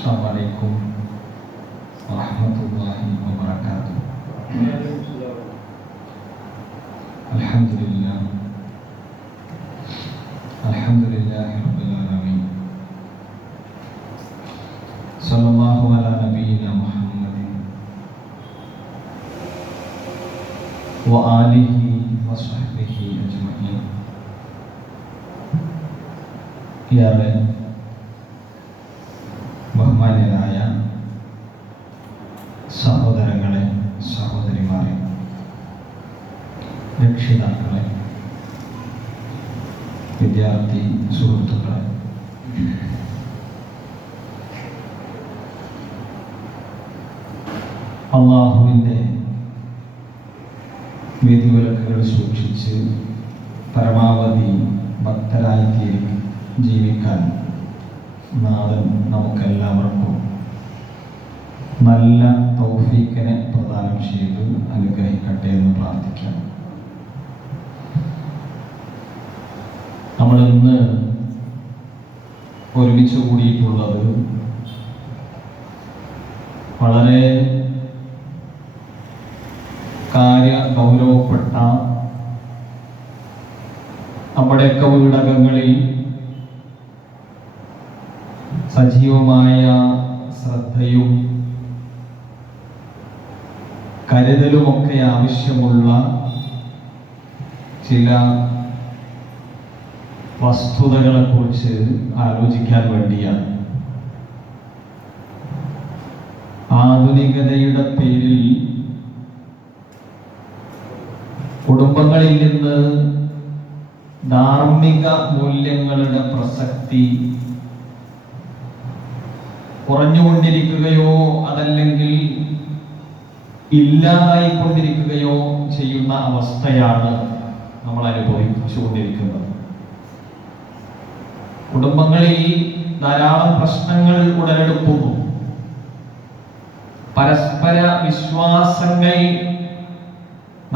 Assalamualaikum warahmatullahi wabarakatuh. Alhamdulillah. Alhamdulillahirabbil alamin. Sallallahu ala nabiyyina Muhammadin wa alihi wa sahbihi ajma'in. ഏറെ ബഹുമാന്യരായ സഹോദരങ്ങളെ, സഹോദരിമാരെ, രക്ഷിതാക്കളെ, വിദ്യാർത്ഥി സുഹൃത്തുക്കളെ, അല്ലാഹുവിൻ്റെ വിധിവിലക്കുകൾ സൂക്ഷിച്ച് പരമാവധി ഭക്തരായി ജീവിക്കാൻ നാഥൻ നമുക്കെല്ലാവർക്കും നല്ല തൗഫീഖിനെ പ്രദാനം ചെയ്ത് അനുഗ്രഹിക്കട്ടെ എന്ന് പ്രാർത്ഥിക്കാം. നമ്മൾ ഇന്ന് ഒരുമിച്ച് കൂടിയിട്ടുള്ളത് വളരെ ഗൗരവപ്പെട്ട നമ്മുടെയൊക്കെ വീടകങ്ങളിൽ സജീവമായ ശ്രദ്ധയും കരുതലുമൊക്കെ ആവശ്യമുള്ള ചില വസ്തുതകളെ കുറിച്ച് ആലോചിക്കാൻ വേണ്ടിയാണ്. ആധുനികതയുടെ പേരിൽ കുടുംബങ്ങളിൽ നിന്ന് ധാർമ്മിക മൂല്യങ്ങളുടെ പ്രസക്തി കുറഞ്ഞുകൊണ്ടിരിക്കുകയോ അതല്ലെങ്കിൽ ഇല്ലാതായിക്കൊണ്ടിരിക്കുകയോ ചെയ്യുന്ന അവസ്ഥയാണ് നമ്മൾ അനുഭവിച്ചുകൊണ്ടിരിക്കുന്നത്. കുടുംബങ്ങളിൽ ധാരാളം പ്രശ്നങ്ങൾ ഉടലെടുക്കുന്നു. പരസ്പര വിശ്വാസങ്ങൾ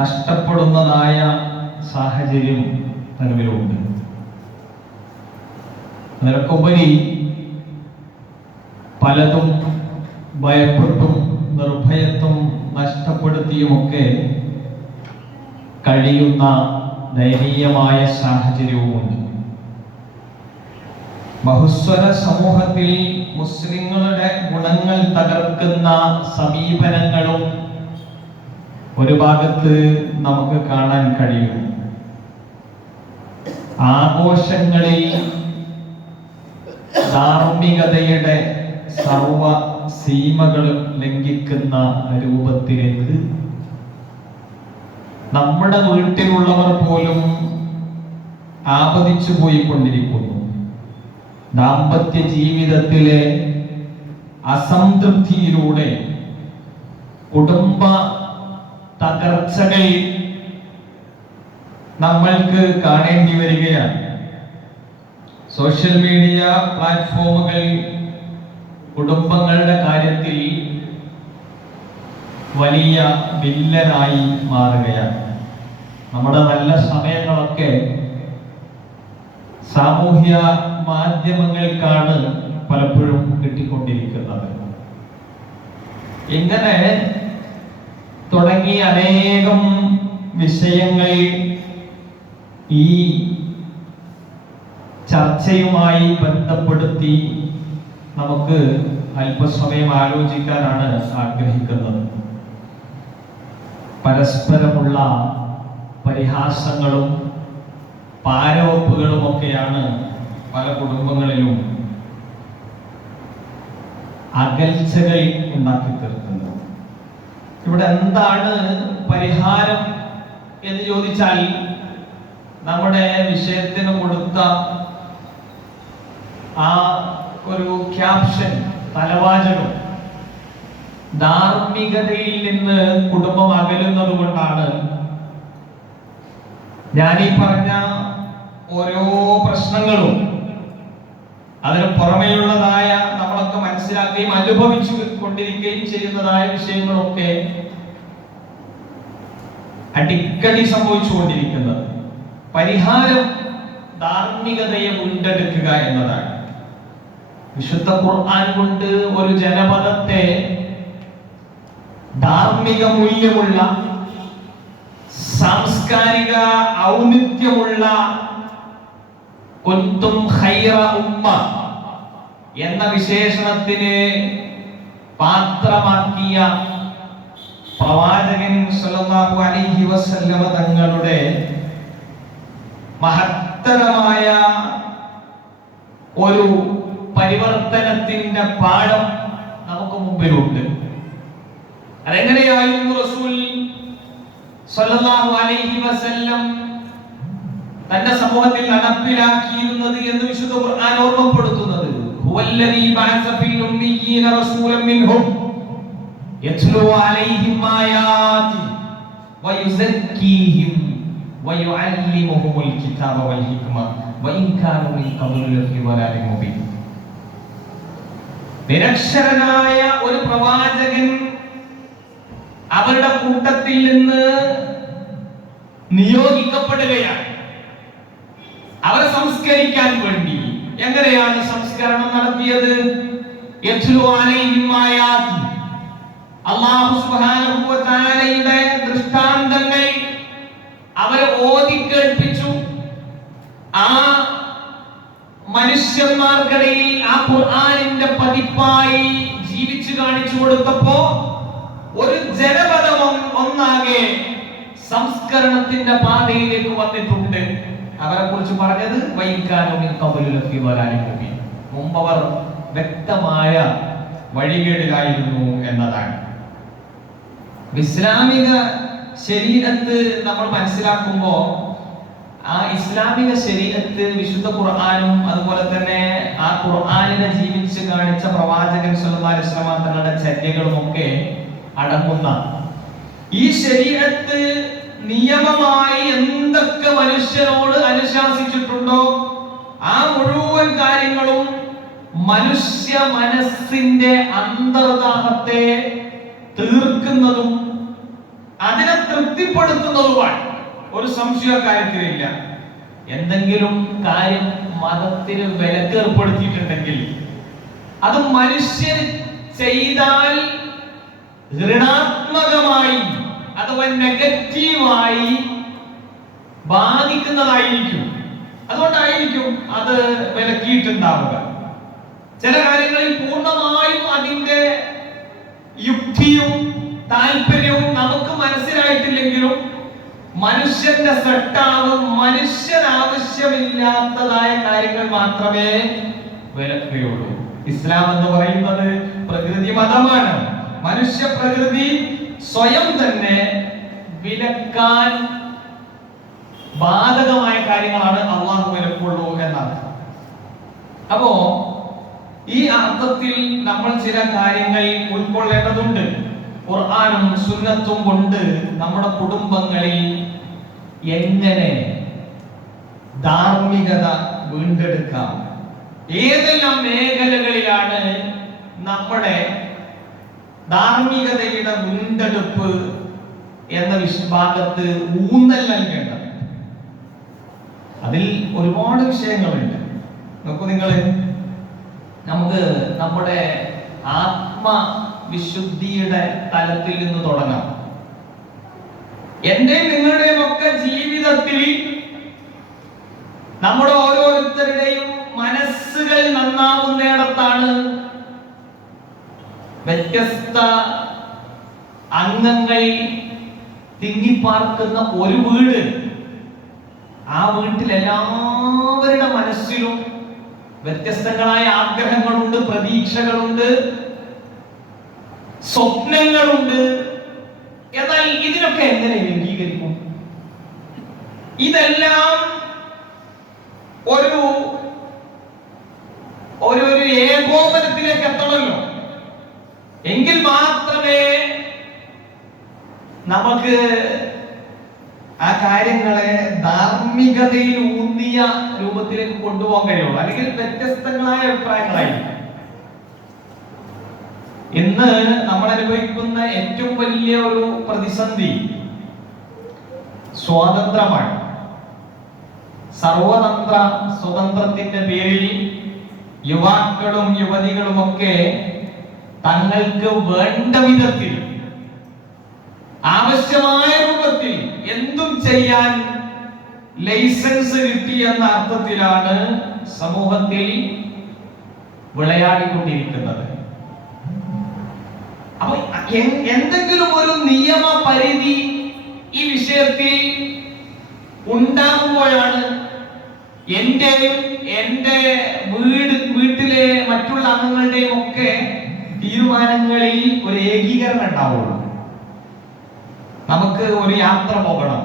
നഷ്ടപ്പെടുന്നതായ സാഹചര്യം നിലവിലുണ്ട്. അതിനൊക്കെയുപരി പലതും ഭയപ്പെട്ടും നിർഭയത്വം നഷ്ടപ്പെടുത്തിയുമൊക്കെ കഴിയുന്ന ദയനീയമായ സാഹചര്യവുമുണ്ട്. ബഹുസ്വര സമൂഹത്തിൽ മുസ്ലിങ്ങളുടെ ഗുണങ്ങൾ തകർക്കുന്ന സമീപനങ്ങളും ഒരു ഭാഗത്ത് നമുക്ക് കാണാൻ കഴിയും. ആഘോഷങ്ങളിൽ ധാർമ്മികതയുടെ സർവ സീമകളും ലംഘിക്കുന്ന രൂപത്തിലേക്ക് നമ്മുടെ വീട്ടിലുള്ളവർ പോലും ആപതിച്ചു പോയിക്കൊണ്ടിരിക്കുന്നു. ദാമ്പത്യ ജീവിതത്തിലെ അസംതൃപ്തിയിലൂടെ കുടുംബ തകർച്ചകൾ നമ്മൾക്ക് കാണേണ്ടി വരികയാണ്. സോഷ്യൽ മീഡിയ പ്ലാറ്റ്ഫോമുകൾ കുടുംബങ്ങളുടെ കാര്യത്തിൽ വലിയ വില്ലനായി മാറുകയാണ്. നമ്മുടെ നല്ല സമയങ്ങളൊക്കെ സാമൂഹ്യ മാധ്യമങ്ങൾക്കാണ് പലപ്പോഴും കിട്ടിക്കൊണ്ടിരിക്കുന്നത്. ഇങ്ങനെ തുടങ്ങി അനേകം വിഷയങ്ങൾ ഈ ചർച്ചയുമായി ബന്ധപ്പെടുത്തി നമുക്ക് അല്പസമയം ആലോചിക്കാനാണ് ആഗ്രഹിക്കുന്നത്. പരസ്പരമുള്ള പരിഹാസങ്ങളും പാരവപ്പുകളുമൊക്കെയാണ് പല കുടുംബങ്ങളിലും അകൽച്ചകൾ ഉണ്ടാക്കി തീർക്കുന്നത്. ഇവിടെ എന്താണ് പരിഹാരം എന്ന് ചോദിച്ചാൽ നമ്മുടെ വിഷയത്തിന് കൊടുത്ത ആ ഒരു ക്യാപ്ഷൻ, തലവാചകം, ധാർമ്മികതയിൽ നിന്ന് കുടുംബം അകലുന്നത് കൊണ്ടാണ് ഞാനീ പറഞ്ഞ ഓരോ പ്രശ്നങ്ങളും അതിന് പുറമെയുള്ളതായ നമ്മളൊക്കെ മനസ്സിലാക്കുകയും അനുഭവിച്ചു കൊണ്ടിരിക്കുകയും ചെയ്യുന്നതായ വിഷയങ്ങളൊക്കെ അടിക്കടി സംഭവിച്ചുകൊണ്ടിരിക്കുന്നത്. പരിഹാരം ധാർമ്മികതയെ വീണ്ടെടുക്കുക എന്നതാണ്. വിശുദ്ധ ഖുർആൻ കൊണ്ട് ഒരു ജനപദത്തെ ധാർമ്മിക മൂല്യമുള്ള, സാംസ്കാരിക ഔന്നിത്യമുള്ള കുന്തും ഖൈറ ഉമ്മ എന്ന വിശേഷണത്തിന് പാത്രമാക്കിയ പ്രവാചകൻ സല്ലല്ലാഹു അലൈഹി വസല്ലമ തങ്ങളുടെ മഹത്തരമായ ഒരു പരിവർത്തനത്തിന്റെ പാഠം നമുക്ക് മുമ്പിലുണ്ട്. അതെങ്ങനെയായിരുന്നു റസൂൽ സല്ലല്ലാഹു അലൈഹി വസല്ലം തന്റെ സമൂഹത്തിൽ നടപ്പിലാക്കിയിരുന്നത് എന്ന് വിശുദ്ധ ഖുർആൻ ഓർമ്മപ്പെടുത്തുന്നത്? ഹുവല്ലദീ ബഅസ ഫിൽ ഉമ്മീയീന റസൂലൻ മിൻഹും യത്ലൂ അലൈഹിം ആയാതി വയുസക്കീഹിം വയുഅല്ലിമുഹുൽ കിതാബ വൽ ഹിക്മ വഇൻ കാനൂ മിൻ ഖബ്ലു ലഫീ ളലാലിൻ മുബീൻ. നിരക്ഷരനായ ഒരു പ്രവാചകൻ അവരുടെ കൂട്ടത്തിൽ നിന്ന് നിയോഗിക്കപ്പെടുകയാണ് അവരെ സംസ്കരിക്കാൻ വേണ്ടി. എങ്ങനെയാണ് സംസ്കരണം നടത്തിയത്? അല്ലാഹു സുബ്ഹാനഹു വ തആലയുടെ ദൃഷ്ടാന്തങ്ങൾ അവരെ ഓതി കേൾപ്പിച്ചു. ആ മനുഷ്യന്മാർക്കിടയിൽ ആ ഖുർആനിന്റെ പതിപ്പായി ജീവിച്ചു കാണിച്ചു കൊടുത്തപ്പോ ഒരു ജനപദം ഒന്നാകെ സംസ്കരണത്തിന്റെ പാതയിലേക്ക് വന്നിട്ടുണ്ട്. അവരെ കുറിച്ച് പറഞ്ഞത് മുമ്പ് അവർ വ്യക്തമായ വഴികേടിലായിരുന്നു എന്നതാണ്. ഇസ്ലാമിക ശരീഅത്ത് നമ്മൾ മനസ്സിലാക്കുമ്പോൾ ആ ഇസ്ലാമിക ശരീഅത്ത് വിശുദ്ധ ഖുർആനും അതുപോലെ തന്നെ ആ ഖുർആനിനെ ജീവിച്ച് കാണിച്ച പ്രവാചകൻ സല്ലല്ലാഹു അലൈഹി വസല്ലം തങ്ങളുടെ ചര്യകളും ഒക്കെ അടങ്ങുന്ന ഈ ശരീഅത്ത് നിയമമായി എന്തൊക്കെ മനുഷ്യനോട് അനുശാസിച്ചിട്ടുണ്ടോ ആ മുഴുവൻ കാര്യങ്ങളും മനുഷ്യ മനസ്സിന്റെ അന്തർദാഹത്തെ തീർക്കുന്നതും അതിനെ തൃപ്തിപ്പെടുത്തുന്നതുമാണ്. ഒരു സംശയ കാര്യത്തിലില്ല. എന്തെങ്കിലും കാര്യം മതത്തിന് വിലക്ക് ഏർപ്പെടുത്തിയിട്ടുണ്ടെങ്കിൽ അത് മനുഷ്യൻ ചെയ്താൽ ഋണാത്മകമായി അഥവാ നെഗറ്റീവായി ബാധിക്കുന്നതായിരിക്കും. അതുകൊണ്ടായിരിക്കും അത് വിലക്കിയിട്ടുണ്ടാവുക. ചില കാര്യങ്ങളിൽ പൂർണ്ണമായും അതിന്റെ യുക്തിയും താല്പര്യവും നമുക്ക് മനസ്സിലായിട്ടില്ലെങ്കിലും മനുഷ്യന്റെ സട്ടാവ് മനുഷ്യൻ ആവശ്യമില്ലാത്തതായ കാര്യങ്ങൾ മാത്രമേ വിലക്കുകയുള്ളൂ. ഇസ്ലാം എന്ന് പറയുന്നത് പ്രകൃതി മതമാണ്. മനുഷ്യ പ്രകൃതി സ്വയം തന്നെ വിലക്കാൻ ബാധകമായ കാര്യങ്ങളാണ് അള്ളാഹു വിലക്കുള്ളൂ എന്നാണ്. അപ്പോ ഈ അർത്ഥത്തിൽ നമ്മൾ ചില കാര്യങ്ങൾ ഉൾക്കൊള്ളേണ്ടതുണ്ട്. ഖുർആനും സുന്നത്തും കൊണ്ട് നമ്മുടെ കുടുംബങ്ങളിൽ എങ്ങനെ ധാർമ്മികത വീണ്ടെടുക്കാം, ഏതെല്ലാം മേഖലകളിലാണ് നമ്മുടെ ധാർമ്മികതയുടെ വീണ്ടെടുപ്പ് എന്ന വിഭാഗത്ത് ഊന്നൽ നൽകേണ്ടത്. അതിൽ ഒരുപാട് വിഷയങ്ങളുണ്ട്. നോക്കൂ നിങ്ങള്, നമുക്ക് നമ്മുടെ ആത്മവിശുദ്ധിയുടെ തലത്തിൽ നിന്ന് തുടങ്ങാം. എന്റെയും നിങ്ങളുടെയും ഒക്കെ ജീവിതത്തിൽ നമ്മുടെ ഓരോരുത്തരുടെയും മനസ്സുകൾ നന്നാവുന്നിടത്താണ് വ്യത്യസ്ത അംഗങ്ങൾ തിങ്ങിപ്പാർക്കുന്ന ഒരു വീട്. ആ വീട്ടിൽ എല്ലാവരുടെ മനസ്സിലും വ്യത്യസ്തങ്ങളായ ആഗ്രഹങ്ങളുണ്ട്, പ്രതീക്ഷകളുണ്ട്, സ്വപ്നങ്ങളുണ്ട്. എന്നാൽ ഇതിനൊക്കെ എങ്ങനെ അംഗീകരിക്കും? ഇതെല്ലാം ഒരു ഏകോപനത്തിലേക്ക് എത്തണമല്ലോ. എങ്കിൽ മാത്രമേ നമുക്ക് ആ കാര്യങ്ങളെ ധാർമ്മികതയിൽ ഊന്നിയ രൂപത്തിലേക്ക് കൊണ്ടുപോകാൻ കഴിയുള്ളൂ. അല്ലെങ്കിൽ വ്യത്യസ്തങ്ങളായ അഭിപ്രായങ്ങളായിരിക്കും. ഇന്ന് നമ്മൾ അനുഭവിക്കുന്ന ഏറ്റവും വലിയ ഒരു പ്രതിസന്ധി സ്വാതന്ത്ര്യമാണ്. സർവതന്ത്ര സ്വതന്ത്രത്തിന്റെ പേരിൽ യുവാക്കളും യുവതികളും ഒക്കെ തങ്ങൾക്ക് വേണ്ട വിധത്തിൽ ആവശ്യമായ രൂപത്തിൽ എന്തും ചെയ്യാൻ ലൈസൻസ് കിട്ടി എന്ന അർത്ഥത്തിലാണ് സമൂഹത്തിൽ വിളയാടിക്കൊണ്ടിരിക്കുന്നത്. അപ്പൊ എന്തെങ്കിലും ഒരു നിയമ പരിധി ഈ വിഷയത്തിൽ ഉണ്ടാകുമ്പോഴാണ് എന്റെയും എന്റെ വീട്ടിലെ മറ്റുള്ള അംഗങ്ങളുടെയും ഒക്കെ തീരുമാനങ്ങളിൽ ഒരു ഏകീകരണം ഉണ്ടാവുള്ളൂ. നമുക്ക് ഒരു യാത്ര പോകണം,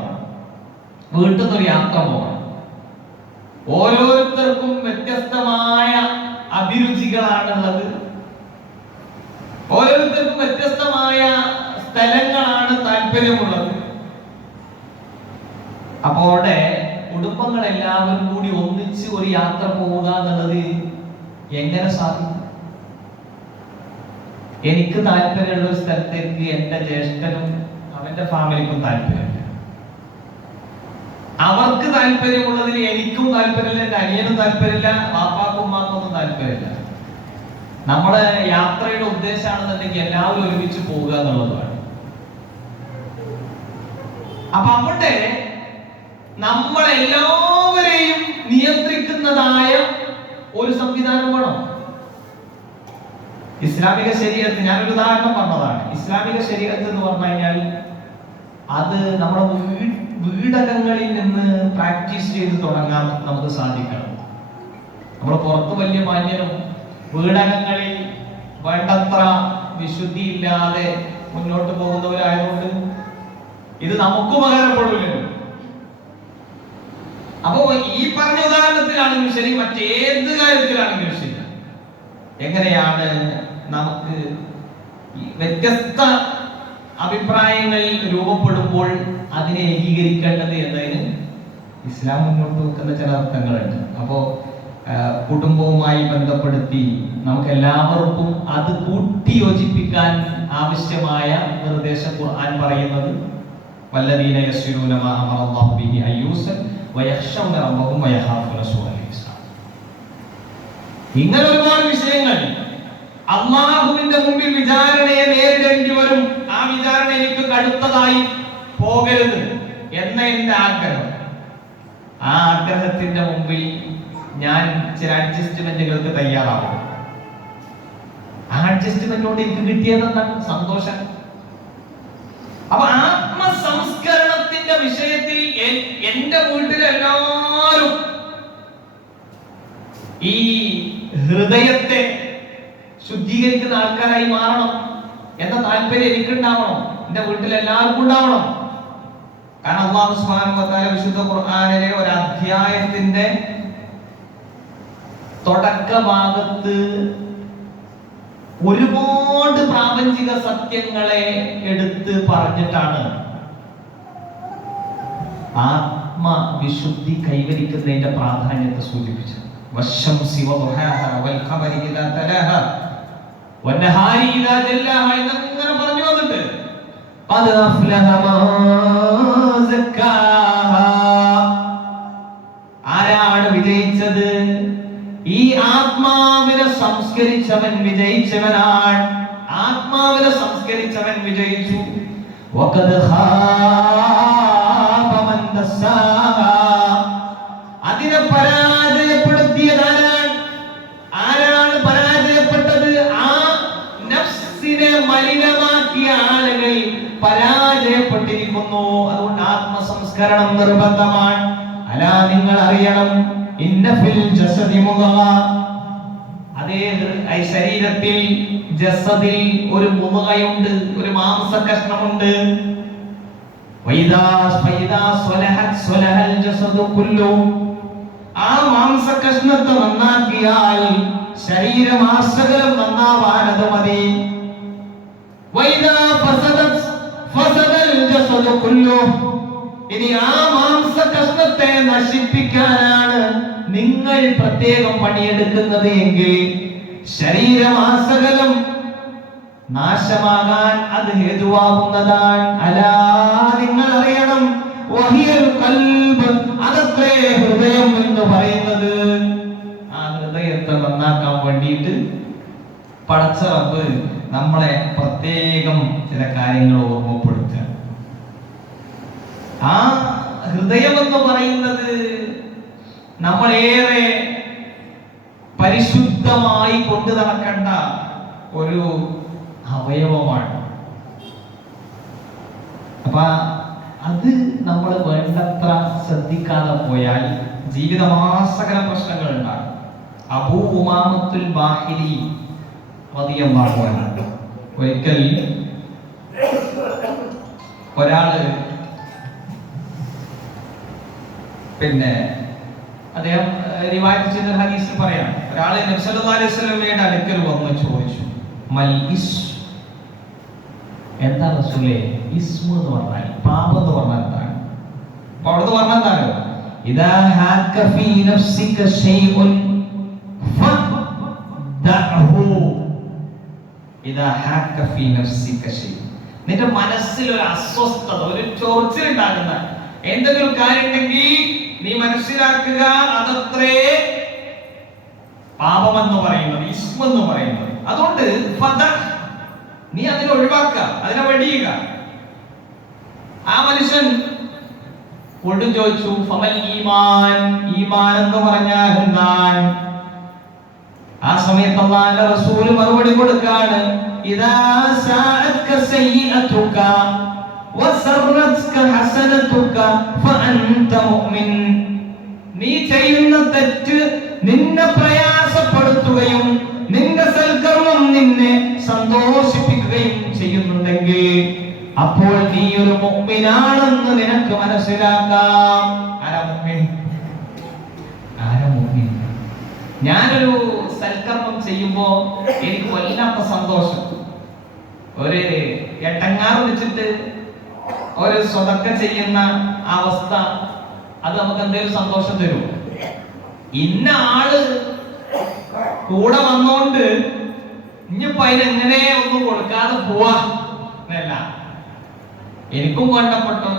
വീട്ടിൽ നിന്ന് ഒരു യാത്ര പോകണം. ഓരോരുത്തർക്കും വ്യത്യസ്തമായ അഭിരുചികളാണുള്ളത്, ഓരോരുത്തർക്കും വ്യത്യസ്തമായ സ്ഥലങ്ങളാണ് താല്പര്യമുള്ളത്. അപ്പോൾ അവിടെ കുടുംബങ്ങൾ എല്ലാവരും കൂടി ഒന്നിച്ച് ഒരു യാത്ര പോവുക എന്നുള്ളത് എങ്ങനെ സാധിക്കും? എനിക്ക് താല്പര്യമുള്ള ഒരു സ്ഥലത്തേക്ക് എന്റെ ജ്യേഷ്ഠനും അവന്റെ ഫാമിലിക്കും താല്പര്യമില്ല, അവർക്ക് താല്പര്യമുള്ളതിന് എനിക്കും താല്പര്യമില്ല, എന്റെ അനിയനും താല്പര്യമില്ല, പാപ്പാക്കും ഉമ്മാക്കൊന്നും താല്പര്യമില്ല. നമ്മുടെ യാത്രയുടെ ഉദ്ദേശമാണെന്നുണ്ടെങ്കിൽ എല്ലാവരും ഒരുമിച്ച് പോവുക എന്നുള്ളതാണ്. അപ്പൊ അവിടെ നമ്മളെല്ലാവരെയും നിയന്ത്രിക്കുന്നതായ ഒരു സംവിധാനം വേണം. ഇസ്ലാമിക ശരീഅത്ത്, ഞാനൊരു ഉദാഹരണം പറഞ്ഞതാണ്. ഇസ്ലാമിക ശരീഅത്ത് എന്ന് പറഞ്ഞു കഴിഞ്ഞാൽ അത് നമ്മുടെ വീടകങ്ങളിൽ നിന്ന് പ്രാക്ടീസ് ചെയ്ത് തുടങ്ങാൻ നമുക്ക് സാധിക്കണം. നമ്മൾ പുറത്ത് വലിയ മാന്യനും വീടകങ്ങളിൽ വേണ്ടത്ര വിശുദ്ധി ഇല്ലാതെ മുന്നോട്ട് പോകുന്നവരായതുകൊണ്ട് ഇത് നമുക്ക് ഉപകാരപ്പെടില്ല. അപ്പോ ഈ പറഞ്ഞ ഉദാഹരണത്തിലാണെങ്കിലും ശരി, മറ്റേത് കാര്യത്തിലാണെങ്കിലും ശരി, എങ്ങനെയാണ് നമുക്ക് വ്യത്യസ്ത അഭിപ്രായങ്ങൾ രൂപപ്പെടുമ്പോൾ അതിനെ ഏകീകരിക്കേണ്ടത് എന്നതിന് ഇസ്ലാം മുന്നോട്ട് വെക്കുന്ന ചില അർത്ഥങ്ങളുണ്ട്. അപ്പോ കുടുംബവുമായി ബന്ധപ്പെടുത്തി നമുക്ക് എല്ലാവർക്കും അത് കൂട്ടി യോജിപ്പിക്കാൻ ആവശ്യമായ നിർദ്ദേശം ഖുർആൻ പറയുന്നത് വല്ലദീന യസ്ലുന മാ അമറല്ലാഹു ബിഹി അയ്യൂസൽ വയഖ്ശൗന റബ്ബഹും വയഖാഫുന സൂഅൽ ഹിസാബ്. ഇങ്ങനെ ഒരുപാട് വിഷയങ്ങൾ അല്ലാഹുവിന്റെ മുമ്പിൽ വിചാരണയെ നേരിടേണ്ടി വരും. ആ വിചാരണ എനിക്ക് കടുത്തതായി പോകരുത് എന്ന എന്റെ ആഗ്രഹം, ആ ആഗ്രഹത്തിന്റെ മുമ്പിൽ ഞാൻ ചില അഡ്ജസ്റ്റ്മെന്റുകൾക്ക് തയ്യാറാവും. ആ അഡ്ജസ്റ്റ്മെന്റിനോട് എനിക്ക് കിട്ടിയതെന്താണ്? സന്തോഷം. അപ്പൊ ആത്മസംസ്കരണത്തിന്റെ വിഷയത്തിൽ എന്റെ വീട്ടിലെല്ലാവരും ഈ ഹൃദയത്തെ ശുദ്ധീകരിക്കുന്ന ആൾക്കാരായി മാറണം എന്ന താല്പര്യം എനിക്കുണ്ടാവണം, എന്റെ വീട്ടിൽ എല്ലാവർക്കും ഉണ്ടാവണം. കാരണം അല്ലാഹു സുബ്ഹാനഹു വ തആല വിശുദ്ധ ഖുർആനിലെ ഒരു അധ്യായത്തിന്റെ തുടക്ക ഭാഗത്ത് ഒരുപാട് പ്രാപഞ്ചിക സത്യങ്ങളെ എടുത്ത് പറഞ്ഞിട്ടാണ് ആത്മവിശുദ്ധി കൈവരിക്കുന്നതിന്റെ പ്രാധാന്യത്തെ സൂചിപ്പിച്ചത്. വശംസി വദുഹാഹ വൽ ഖമരി ഇദാ തലാഹ വന്നഹാരി ഇദാ ജല്ലാഹ എന്നങ്ങനെ പറഞ്ഞു വന്നിട്ട് ഖദ് അഫ്ലഹ മാ സക്കാഹ. ആരാണ് വിജയിച്ചത്? ഈ ആത്മാവിനെ സംസ്കരിച്ചവൻ വിജയിച്ചവനാണ്. ആത്മാവിനെ സംസ്കരിച്ചവൻ വിജയിച്ചു. വഖദ് ഖാബ മൻ ദസ്സാഹ. അതിനെ പരാജയപ്പെടുത്തിയതാണ്. ആരാണ് പരാജയപ്പെട്ടത്? ആ നഫ്സിനെ മലിനമാക്കിയ ആളുകൾ പരാജയപ്പെട്ടിരിക്കുന്നു. അതുകൊണ്ട് ആത്മസംസ്കരണം നിർബന്ധമാണ്. അലാ, നിങ്ങൾ അറിയണം, ഇന്ന ഫിൽ ജസദി മുദ്ഗ. അതേ ശരീരത്തിൽ ജസദിൽ ഒരു മുദ്ഗയുണ്ട്, ഒരു മാംസ കഷ്ണമുണ്ട്. വൈദാ സ്വലഹത് സ്വലഹൽ ജസദു കുല്ലു. ആ മാംസ കഷ്ണത്തെ നന്നാക്കിയാൽ ശരീരമാസകലം നന്നാവാൻ അത് മതി. വൈദാ ഫസദത് ഫസദൽ ജസദു കുല്ലു. ഇനി ആ മാംസ കഷ്ണത്തെ നശിപ്പിക്കാനാണ് നിങ്ങൾ പ്രത്യേകം പണിയെടുക്കുന്നത് എങ്കിൽ ശരീരമാസകലം നാശമാകാൻ അത് ഹേതുവാകുന്നതാണ്. അലാ, നിങ്ങൾ അറിയണം, വഹിയൽ ഖൽബ്, അതത്രേ ഹൃദയം എന്ന് പറയുന്നത്. ആ ഹൃദയത്തെ ഹൃദയത്തെ നന്നാക്കാൻ വേണ്ടിയിട്ട് പടച്ച റബ്ബ് നമ്മളെ പ്രത്യേകം ചില കാര്യങ്ങൾ ഓർമ്മപ്പെടുത്തുക. ആ ഹൃദയം എന്ന് പറയുന്നത് നമ്മളേറെ പരിശുദ്ധമായി കൊണ്ടു നടക്കേണ്ട ഒരു അവയവമാണ്. അപ്പൊ അത് നമ്മൾ വേണ്ടത്ര ശ്രദ്ധിക്കാതെ പോയാൽ ജീവിതമാസകല പ്രശ്നങ്ങൾ ഉണ്ടാകും. അബൂ ഉമാമത്തുൽ ബാഹിരി റളിയല്ലാഹു അൻഹു ഒരിക്കൽ ഒരാള് അദ്ദേഹം റിവായത്ത് ചെയ്ത ഹദീസിൽ പറയാം, ഒരാള് നബി സല്ലല്ലാഹു അലൈഹി വസല്ലമയുടെ അടുക്കൽ വന്ന് ചോദിച്ചു, മൽ ഇസ്, എന്താ റസൂലേ ഇസ്മു എന്ന് പറഞ്ഞാൽ, പാപം എന്ന് പറഞ്ഞാൽ എന്താണ്? അപ്പൊ അവിടുന്ന് പറഞ്ഞാൽ എന്താണ്? ഇദാ ഹാക ഫീ നഫ്സിക ശൈഉൻ ഫദഅഹു. ഇദാ ഹാക ഫീ നഫ്സിക ശൈഉൻ, നിന്റെ മനസ്സിൽ ഒരു അസ്വസ്ഥത, ഒരു ചൊറിച്ചിൽ ഉണ്ടാകുന്ന എന്തെങ്കിലും കാര്യം ഉണ്ടെങ്കിൽ നീ മനസ്സിലാക്കുക, അതത്രേ പാപമെന്ന് പറയുന്നത്, ഇസ്മെന്ന് പറയുന്നത്. അതുകൊണ്ട് നീ അതിനെ ഒഴിവാക്കുക, അതിനെ വെടിയുക. ആ മനുഷ്യൻ വീണ്ടും ചോദിച്ചു, ഫമൽ ഈമാൻ, ഈമാൻ എന്ന് പറഞ്ഞാൽ എന്താണ്? ആ സമയത്ത് അല്ലാഹുവിന്റെ റസൂൽ മറുപടി കൊടുക്കാണ്, ഇദാ സഅത്ക സയ്യിഅതുക വസറത്ക ഹസനതുക ഫഅൻത മുഅ്മിൻ. നീ ചെയ്യുന്ന തെറ്റ് നിന്നെ പ്രയാസപ്പെടുത്തുകയും നിന്റെ സൽക്കർമ്മം നിന്നെ സന്തോഷിപ്പിക്കുകയും ചെയ്യുന്നുണ്ടെങ്കിൽ അപ്പോൾ നീ ഒരു മുഅ്മിനാണെന്ന് നിനക്ക് മനസ്സിലാക്കാം. ആരാ മുഅ്മിൻ? ആരാ മുഅ്മിൻ? ഞാനൊരു സൽക്കർമ്മം ചെയ്യുമ്പോ എനിക്ക് വല്ലാത്ത സന്തോഷം. ഒരു എട്ടങ്ങാറ് വെച്ചിട്ട് ഒരു സ്വതക്ക ചെയ്യുന്ന അവസ്ഥ, അത് നമുക്ക് എന്തെങ്കിലും സന്തോഷം തരും. ഇന്ന ആള് കൂടെ വന്നോണ്ട് ഇനിയിപ്പോ അതിനെങ്ങനെ ഒന്നും കൊടുക്കാതെ പോവാ എന്നല്ല. എനിക്കും വേണ്ടപ്പെട്ടു.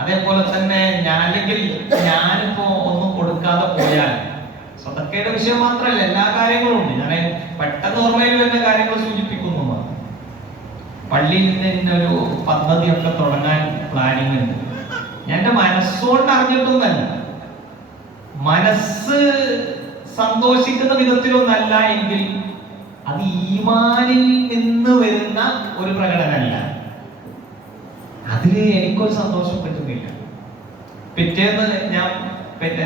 അതേപോലെ തന്നെ ഞാനിപ്പോ ഒന്നും കൊടുക്കാതെ പോയാൽ, സ്വതക്കയുടെ വിഷയം മാത്രമല്ല, എല്ലാ കാര്യങ്ങളും ഉണ്ട്. ഞാൻ പെട്ടെന്ന് ഓർമ്മയിൽ വരുന്ന കാര്യങ്ങൾ സൂചിപ്പിക്കുന്നു. പള്ളിയിൽ നിന്ന് ഒരു പദ്ധതിയൊക്കെ തുടങ്ങാൻ പ്ലാനിങ് ഉണ്ട്. ഞാൻ എന്റെ മനസ്സുകൊണ്ട് അറിഞ്ഞിട്ടൊന്നല്ല, മനസ്സ് സന്തോഷിക്കുന്ന വിധത്തിലൊന്നല്ല എങ്കിൽ അത് ഈമാനിൽ നിന്ന് വരുന്ന ഒരു പ്രകടനമല്ല. അതില് എനിക്കൊരു സന്തോഷം കിട്ടുന്നില്ല. പിറ്റേന്ന് ഞാൻ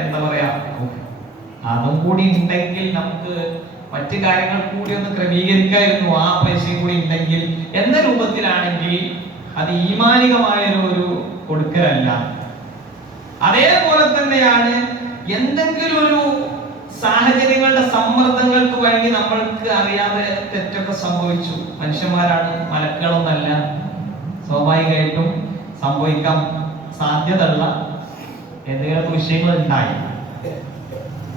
എന്താ പറയാ, അതും കൂടി ഉണ്ടെങ്കിൽ നമുക്ക് മറ്റു കാര്യങ്ങൾ കൂടി ഒന്ന് ക്രമീകരിക്കായിരുന്നു, ആ പൈസയും കൂടി ഉണ്ടെങ്കിൽ എന്ന രൂപത്തിലാണെങ്കിൽ അത് ഈമാനികമായ ഒരു കൊടുക്കലല്ല. അതേപോലെ തന്നെയാണ് എന്തെങ്കിലും ഒരു സാഹചര്യങ്ങളുടെ സമ്മർദ്ദങ്ങൾക്ക് വേണ്ടി നമ്മൾക്ക് അറിയാതെ തെറ്റൊക്കെ സംഭവിച്ചു. മനുഷ്യന്മാരാണ്, മലക്കുകളൊന്നല്ല. സ്വാഭാവികമായിട്ടും സംഭവിക്കാൻ സാധ്യതയുള്ള എന്തെങ്കിലും വിഷയങ്ങൾ ഉണ്ടായി.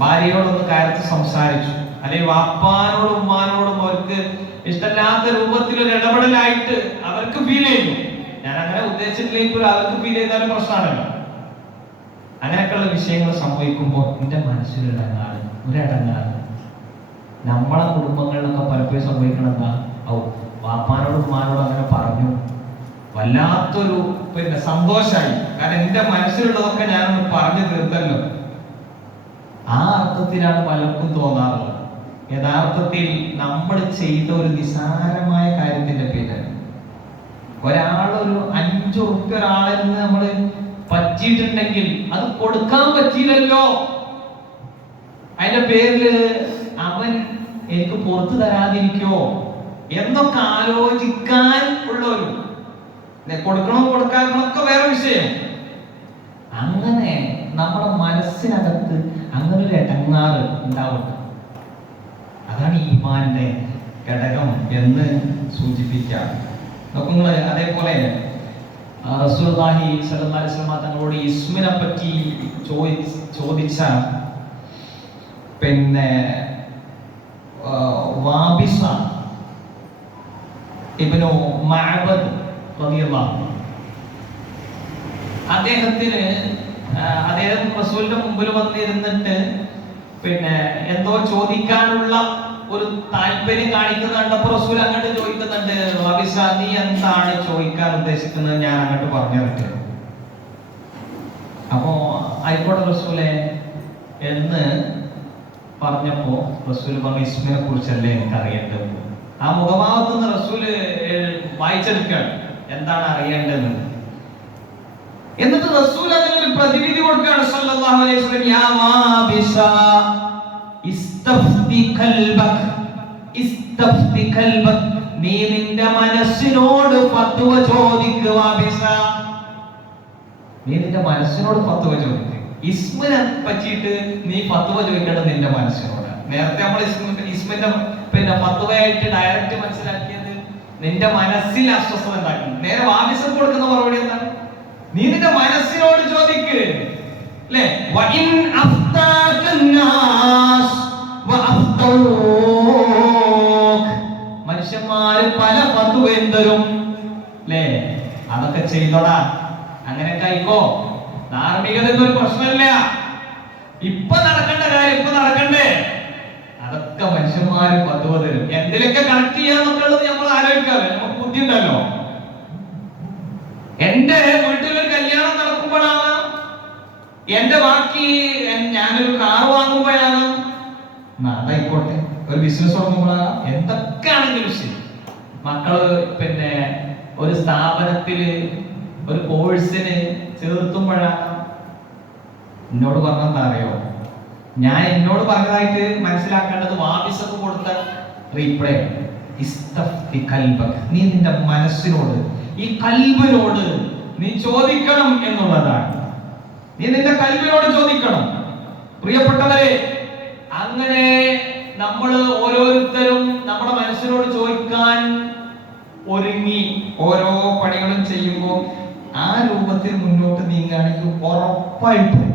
ഭാര്യയോടൊന്ന് കാര്യത്തിൽ സംസാരിച്ചു, അല്ലെങ്കിൽ വാപ്പാനോടും ഉമ്മാനോടും അവർക്ക് ഇഷ്ടമില്ലാത്ത രൂപത്തിൽ ഒരു ഇടപെടലായിട്ട് അവർക്ക് ഫീൽ ചെയ്യുന്നു. ഞാൻ അങ്ങനെ ഉദ്ദേശിച്ചിട്ടില്ലെങ്കിൽ അവർക്ക് ഫീൽ ചെയ്താലും പ്രശ്നമാണല്ലോ. അങ്ങനെയൊക്കെയുള്ള വിഷയങ്ങൾ സംഭവിക്കുമ്പോൾ എന്റെ മനസ്സിലിടങ്ങാണ്, ഒരിടങ്ങാണ്. നമ്മളെ കുടുംബങ്ങളിലൊക്കെ പലപ്പോഴും സംഭവിക്കണം എന്താ, വാപ്പാനോടും ഉമ്മാനോടും അങ്ങനെ പറഞ്ഞു, വല്ലാത്തൊരു സന്തോഷായി. കാരണം എന്റെ മനസ്സിലുള്ളതൊക്കെ ഞാനൊന്ന് പറഞ്ഞു തീർത്തല്ലോ. ആ അർത്ഥത്തിലാണ് പലർക്കും തോന്നാറുള്ളത്. യഥാർത്ഥത്തിൽ നമ്മൾ ചെയ്ത ഒരു നിസ്സാരമായ കാര്യത്തിന്റെ പേരിൽ ഒരാളൊരു 5 ഉറുപ്പ്യ ഒരാളിൽ നിന്ന് നമ്മൾ പറ്റിയിട്ടുണ്ടെങ്കിൽ അത് കൊടുക്കാൻ പറ്റിയില്ലല്ലോ, അതിന്റെ പേരില് അവൻ എനിക്ക് പുറത്തു തരാതിരിക്കോ എന്നൊക്കെ ആലോചിക്കാൻ ഉള്ളൊരു, കൊടുക്കണോ കൊടുക്കാനൊക്കെ വേറെ വിഷയം. അങ്ങനെ നമ്മുടെ മനസ്സിനകത്ത് അങ്ങനെ ഒരു ഇടങ്ങാറ് ഉണ്ടാവുന്നു. അതാണ് ഈമാന്റെ ഘടകം എന്ന് സൂചിപ്പിക്കാം. നോക്കുങ്ങൾ അതേപോലെ റസൂലുള്ളാഹി സ്വല്ലല്ലാഹു അലൈഹി വസല്ലം തങ്ങളോട് ഇസ്മിനെ പറ്റി ചോദിച്ച വാബിസ ഇബ്നു മഅബദ് റളിയല്ലാഹു അൻഹു, അദ്ദേഹം റസൂലിന്റെ മുമ്പിൽ വന്നിരുന്നിട്ട് പിന്നെ എന്തോ ചോദിക്കാനുള്ള ഒരു താല്പര്യം കാണിക്കുന്ന കണ്ടപ്പോ റസൂൽ അങ്ങോട്ട് ചോദിക്കുന്നുണ്ട്, റബിസ നീ എന്താണ് ചോദിക്കാൻ ഉദ്ദേശിക്കുന്നത്, ഞാൻ അങ്ങോട്ട് പറഞ്ഞു തരട്ടെ. അപ്പോ ആയിക്കോട്ടെ റസൂലെ എന്ന് പറഞ്ഞപ്പോ റസൂൽ പറഞ്ഞു, ഇസ്മിനെ കുറിച്ചല്ലേ എനിക്ക് അറിയേണ്ടത്. ആ മുഖഭാവത്ത് നിന്ന് റസൂല് വായിച്ചെടുക്കുകയാണ് എന്താണ് അറിയേണ്ടത്. എന്നിട്ട് റസൂൽ അതിനൊരു പ്രതിവിധി കൊടുക്കുകയാണ് സല്ലല്ലാഹു അലൈഹി വസല്ലം, യാ വാബിസ ഇസ്തഫ്തി ഖൽബക്, ഇസ്തഫ്തി ഖൽബക്, നീ നിന്റെ മനസ്സിനോട് ഫത്വ ചോദിക്കുക. വാബിസ, നീ നിന്റെ മനസ്സിനോട് ഫത്വ ചോദിക്കുക. ഇസ്മിനെ പറ്റിയിട്ട് നീ ഫത്വ ചോദിക്കേണ്ടത് നിന്റെ മനസ്സിനോട്. നേരത്തെ നമ്മൾ ഇസ്മിന്റെ പിന്നെ ഫത്വയായിട്ട് ഡയറക്റ്റ് മനസ്സിലാക്കിയത് നിന്റെ മനസ്സിൽ അസ്വസ്ഥത ഉണ്ടാക്കുന്നു. നേരെ വാബിസ കൊടുക്കുന്ന മറുപടി എന്താണ്? നീ നിന്റെ മനസ്സിനോട് ചോദിക്ക്. അല്ലേ? വഇൻ അഫ്താകന്നാസ് വഅഫ്തൗക്, മനുഷ്യന്മാര് പല ഫത്വയും തരും. അല്ലേ? അതൊക്കെ ചെയ്തോടാ, അങ്ങനെ കഴിക്കോ. ധാർമ്മികത എന്നൊരു പ്രശ്നമില്ല. ഇപ്പൊ നടക്കേണ്ട കാര്യം ഇപ്പൊ നടക്കണ്ടേ, അതൊക്കെ മനുഷ്യന്മാര് ഫത്വ തരും. എന്തിലൊക്കെ കണക്ട് ചെയ്യാന്നൊക്കെയുള്ളത് നമ്മൾ ആലോചിക്കാതെ നമുക്ക് ബുദ്ധി ഉണ്ടല്ലോ. എന്റെ വീട്ടിലൊരു കല്യാണം നടക്കുമ്പോഴാണ്, എന്റെ ബാക്കി ഞാനൊരു കാർ വാങ്ങുമ്പോഴാണ്, അതായിക്കോട്ടെ ഒരു ബിസിനസ് തുടങ്ങുമ്പോഴാണ്, എന്തൊക്കെ ആണെങ്കിലും ശരി, മക്കള് പിന്നെ ഒരു സ്ഥാപനത്തില് ഒരു കോഴ്സിന് ചേർത്തുമ്പോഴാണ്. എന്നോട് പറഞ്ഞെന്താ അറിയോ, ഞാൻ എന്നോട് പറഞ്ഞതായിട്ട് മനസ്സിലാക്കേണ്ടത് വാബിസക്ക് കൊടുത്ത റീപ്ലൈ, ഇസ്തഫ്തി ഖൽബക്, നീ നിന്റെ മനസ്സിനോട്, ഈ കൽബിനോട് നീ ചോദിക്കണം എന്നുള്ളതാണ്. നീ നിന്റെ കൽബിനോട് ചോദിക്കണം. പ്രിയപ്പെട്ടവരെ, അങ്ങനെ നമ്മൾ ഓരോരുത്തരും നമ്മുടെ മനസ്സിനോട് ചോദിക്കാൻ ഒരുങ്ങി ഓരോ പണികളും ചെയ്യുമ്പോൾ ആ രൂപത്തിൽ മുന്നോട്ട് നീങ്ങുകയാണെങ്കിൽ ഉറപ്പായിട്ടും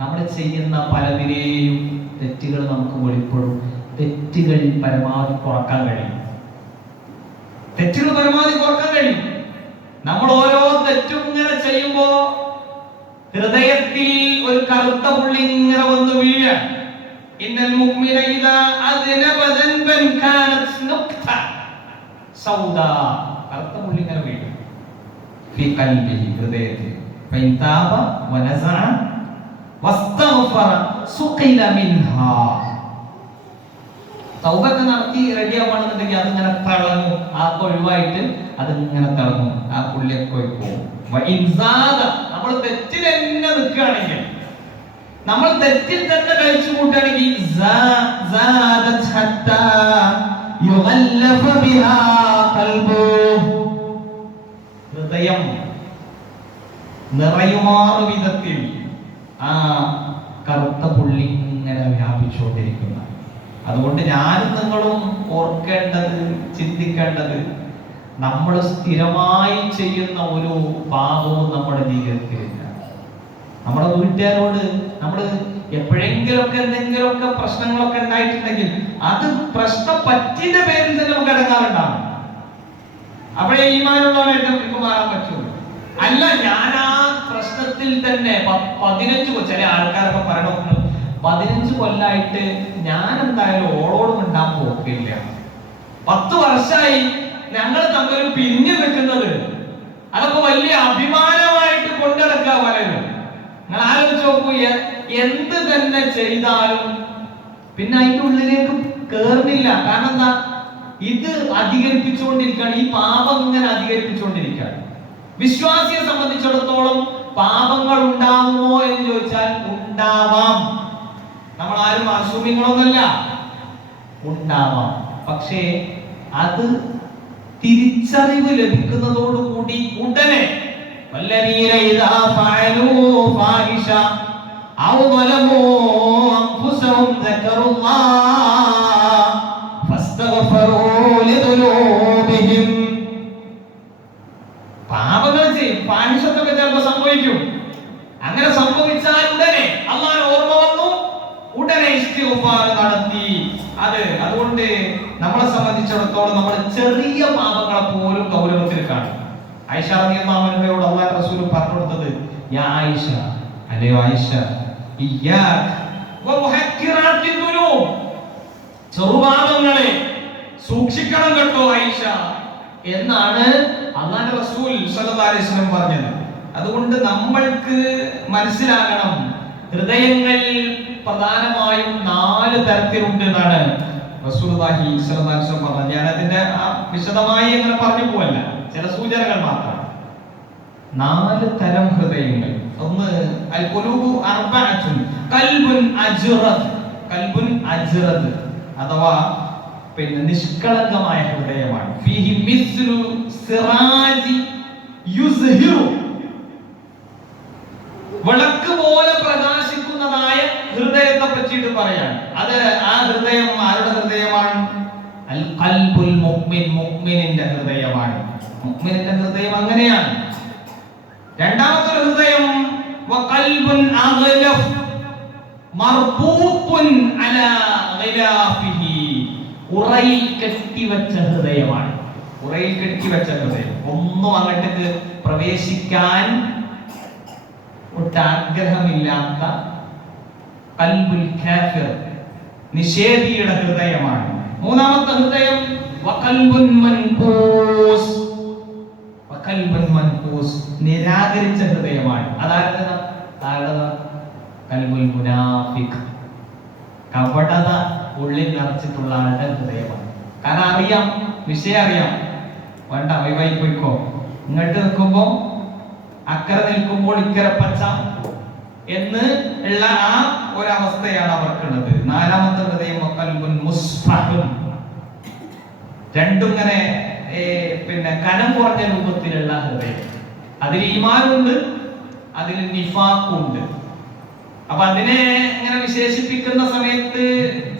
നമ്മൾ ചെയ്യുന്ന പലതിനെയും തെറ്റുകൾ നമുക്ക് വെളിപ്പെടും. തെറ്റുകൾ പരമാവധി കുറക്കാൻ കഴിയും. തെറ്റുകൾ പരമാവധി കുറക്കാൻ കഴിയും. നമ്മൾ ഓരോ തെറ്റും ഇങ്ങനെ ചെയ്യുമ്പോ ഹൃദയത്തിൽ ഒരു കറുത്ത പുള്ളി ഇങ്ങനെ വന്ന് വീഴാൻ. ഇന്നൽ മുഅ്മിന ഇദാ അദ്നബ ദൻബൻ കാനത് നുക്ത സൗദാ, കറുത്ത പുള്ളി ഇങ്ങനെ വീഴും ഫി ഖൽബിഹി, ഹൃദയത്തിൽ. ഫഇൻ താബ വനസഅ വസ്തഗ്ഫറ സുഖില മിൻഹാ, തൗബത്ത് നടത്തി റെഡിയാവാണെന്നുണ്ടെങ്കിൽ അതിങ്ങനെ തിളങ്ങും. ആ ഒഴിവായിട്ട് അതിങ്ങനെ തിളങ്ങും, ആ പുള്ളിയൊക്കെ പോകും. നമ്മൾ തെറ്റിൽ തന്നെ നിൽക്കുകയാണെങ്കിൽ, നമ്മൾ തെറ്റിൽ തന്നെ കഴിച്ചു കൂട്ടുകയാണെങ്കിൽ ഹൃദയം നിറയുമാറു വിധത്തിൽ ആ കറുത്ത പുള്ളി ഇങ്ങനെ വ്യാപിച്ചുകൊണ്ടിരിക്കുന്ന. അതുകൊണ്ട് ഞാനും നിങ്ങളും ഓർക്കേണ്ടത്, ചിന്തിക്കേണ്ടത്, നമ്മൾ സ്ഥിരമായി ചെയ്യുന്ന ഒരു പാപവും നമ്മുടെ ജീവിതത്തിലില്ല. നമ്മുടെ വീട്ടുകാരോട് നമ്മൾ എപ്പോഴെങ്കിലുമൊക്കെ എന്തെങ്കിലുമൊക്കെ പ്രശ്നങ്ങളൊക്കെ ഉണ്ടായിട്ടുണ്ടെങ്കിൽ അത് പ്രശ്നം പറ്റിന്റെ പേരിൽ തന്നെ നമുക്ക് ഇടങ്ങാറുണ്ടാവും. അവിടെ ഈമാനുള്ളവനായിട്ട് നമുക്ക് മാറാൻ പറ്റുള്ളൂ. അല്ല, ഞാൻ ആ പ്രശ്നത്തിൽ തന്നെ 15 ചില ആൾക്കാരൊക്കെ പറയണ 15 കൊല്ലായിട്ട് ഞാൻ എന്തായാലും ഓളോടും ഉണ്ടാൻ പോക്കില്ല. 10 വർഷമായി ഞങ്ങൾ തമ്മിൽ പിരിഞ്ഞു നിൽക്കുന്നത്. അതൊക്കെ വലിയ അഭിമാനമായിട്ട് കൊണ്ടുനടക്കുക പലരും. നിങ്ങൾ ആലോചിച്ച് നോക്കൂ, എന്ത് തന്നെ ചെയ്താലും പിന്നെ അതിന്റെ ഉള്ളിലേക്ക് കേറുന്നില്ല. കാരണം എന്താ? ഇത് അധികരിപ്പിച്ചുകൊണ്ടിരിക്കുകയാണ്. ഈ പാപം ഇങ്ങനെ അധികരിപ്പിച്ചുകൊണ്ടിരിക്കുകയാണ്. വിശ്വാസിയെ സംബന്ധിച്ചിടത്തോളം പാപങ്ങൾ ഉണ്ടാവുമോ എന്ന് ചോദിച്ചാൽ ഉണ്ടാവാം. നമ്മൾ ആരും അസൂമിങ്ങളൊന്നല്ല, ഉണ്ടാവാം. പക്ഷേ അത് തിരിച്ചറിവ് ലഭിക്കുന്നതോടുകൂടി ഉടനെ വല്ലദീന ഇദാ ഫഅലൂ ഫാഹിഷ ഔ ളലമൂ അൻഫുസഹും ദക്കറുല്ലാഹ ഫസ്തഗ്ഫറൂ ലിദുനൂബിഹിം. പാപങ്ങൾ ചെയ്യും, ഫാഹിഷത്തൊക്കെ ചിലപ്പോൾ സംഭവിക്കും. അങ്ങനെ സംഭവിച്ചാൽ ഉടനെ അല്ലാഹുവിനെ ഓർമ്മ വന്നു, ഉടനെ ഇസ്തിഗ്ഫാർ നടത്തി. അതുകൊണ്ട് നമ്മളെ സംബന്ധിച്ചിടത്തോളം നമ്മൾ ചെറിയ പാപങ്ങളെ പോലും ഗൗരവത്തിൽ കാണും. ആയിഷ റളിയല്ലാഹു അൻഹയോട് അല്ലാഹുവിന്റെ റസൂൽ പറഞ്ഞു കൊടുത്തത്, യാ ആയിഷ, അല്ലയോ ആയിഷ, ഇയ്യാക വമുഹക്കിറാത്തി ദുനൂബ്, ചെറുപാപങ്ങളെ സൂക്ഷിക്കണം കേട്ടോ ആയിഷ എന്നാണ് അല്ലാഹുവിന്റെ റസൂൽ സ്വല്ലല്ലാഹു അലൈഹി വസല്ലം പറഞ്ഞത്. അതുകൊണ്ട് നമ്മൾക്ക് മനസ്സിലാകണം, ഹൃദയങ്ങൾ പ്രധാനമായും 4 തരത്തിലുണ്ട് എന്നാണ് റസൂലുള്ളാഹി സ്വല്ലല്ലാഹു അലൈഹി വസല്ലം പറഞ്ഞത്. ഞാൻ അതിന്റെ വിശദമായി അങ്ങനെ പറഞ്ഞു പോവല്ല, ചില സൂചനകൾ മാത്രം. 4 തരം ഹൃദയങ്ങൾ. ഒന്ന് അൽ ഖുലൂബു അർബഅത്തുൻ, ഖൽബുൻ അജ്റദ്. ഖൽബുൻ അജ്റദ് അഥവാ നിഷ്കളങ്കമായ ഹൃദയമാണ്. ഫീഹി മിസ്ലു സിറാജി യുസ്ഹിറു, വിളക്ക് പോലെ പ്രകാശിക്കുന്നതായ ഹൃദയത്തെ പറ്റിയിട്ട് പറയാൻ. അത് ആ ഹൃദയം ആരുടെ ഹൃദയമാണ്? അൽ ഖൽബുൽ മുഅ്മിൻ, മുഅ്മിനിന്റെ ഹൃദയമാണ്. മുഅ്മിനിന്റെ ഹൃദയം അങ്ങനെയാണ്. രണ്ടാമത്തെ ഹൃദയം വഖൽബുൻ അഗ്ലഫ് മർബൂത്തുൻ അലാ ഗിലാഫിഹി, ഉറയിൽ കെട്ടിവെച്ച ഹൃദയമാണ്. ഉറയിൽ കെട്ടിവെച്ച ഹൃദയം, ഒന്നും അങ്ങോട്ടേക്ക് പ്രവേശിക്കാൻ ഒട്ടാഗ്രഹമില്ലാത്ത ഖൽബുൽ കാഫിർ, നിഷേധിയുടെ ഹൃദയമാണ്. മൂന്നാമത്തെ ഹൃദയം വഖൽബുൻ മൻകൂസ്, വഖൽബുൻ മൻകൂസ്, നിരാകരിച്ച ഹൃദയമാണ്. അതാരത? ഖൽബുൽ മുനാഫിഖ്, കപടത ഉള്ളിൽ നിറച്ചിട്ടുള്ള ആളുടെ ഹൃദയമാണ്. കാരണം അറിയാം, വിഷയം അറിയാം, വേണ്ട വൈവായി പോയിക്കോ, ഇങ്ങോട്ട് നിൽക്കുമ്പോ അക്കരെ നിൽക്കുമ്പോൾ ഇക്കരെ പച്ച എന്ന് ഉള്ള ആ ഒരവസ്ഥയാണ് അവർക്കുള്ളത്. നാലാമത്തെ ഹൃദയം ഖൽബുൻ മുസ്ഫഹുൻ, രണ്ടും ഇങ്ങനെ കനം കുറഞ്ഞ രൂപത്തിലുള്ള ഹൃദയം. അതിൽ ഈമാനുണ്ട്, അതിൽ നിഫാഖുണ്ട്. അപ്പൊ അതിനെ ഇങ്ങനെ വിശേഷിപ്പിക്കുന്ന സമയത്ത്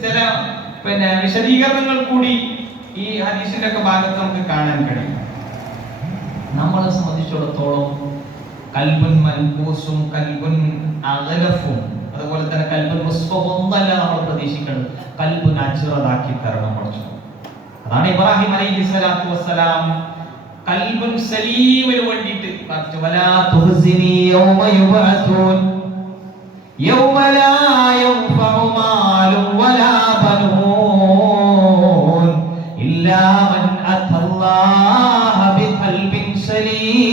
ചില വിശദീകരണങ്ങൾ കൂടി ഈ ഹദീസിന്റെ ഒക്കെ ഭാഗത്ത് നമുക്ക് കാണാൻ കഴിയും. നമ്മളെ സംബന്ധിച്ചിടത്തോളം ഖൽബുൻ മൻകൂസും ഖൽബുൻ അഗ്ലഫും അതുപോലെ തന്നെ ഖൽബുൻ മുസ്ഫഹും ഒന്നല്ല നമ്മൾ പ്രതീക്ഷിക്കുന്നത്, ഖൽബുൻ അജ്റദാക്കി തരണം പഠിച്ചു. അതാണ് ഇബ്രാഹിം അലൈഹിസ്സലാത്തു വസ്സലാം ഖൽബുൻ സലീമിന് വേണ്ടിയിട്ട് പ്രാർത്ഥിച്ചു. വലാ തുഹ്സിനി യൗമ യുബഅസൂൻ യൗമ ലാ യൻഫഉ മാലും വലാ ബനൂൻ ഇല്ലാ മൻ അത്തല്ലാഹ ബിഖൽബിൻ സലീം.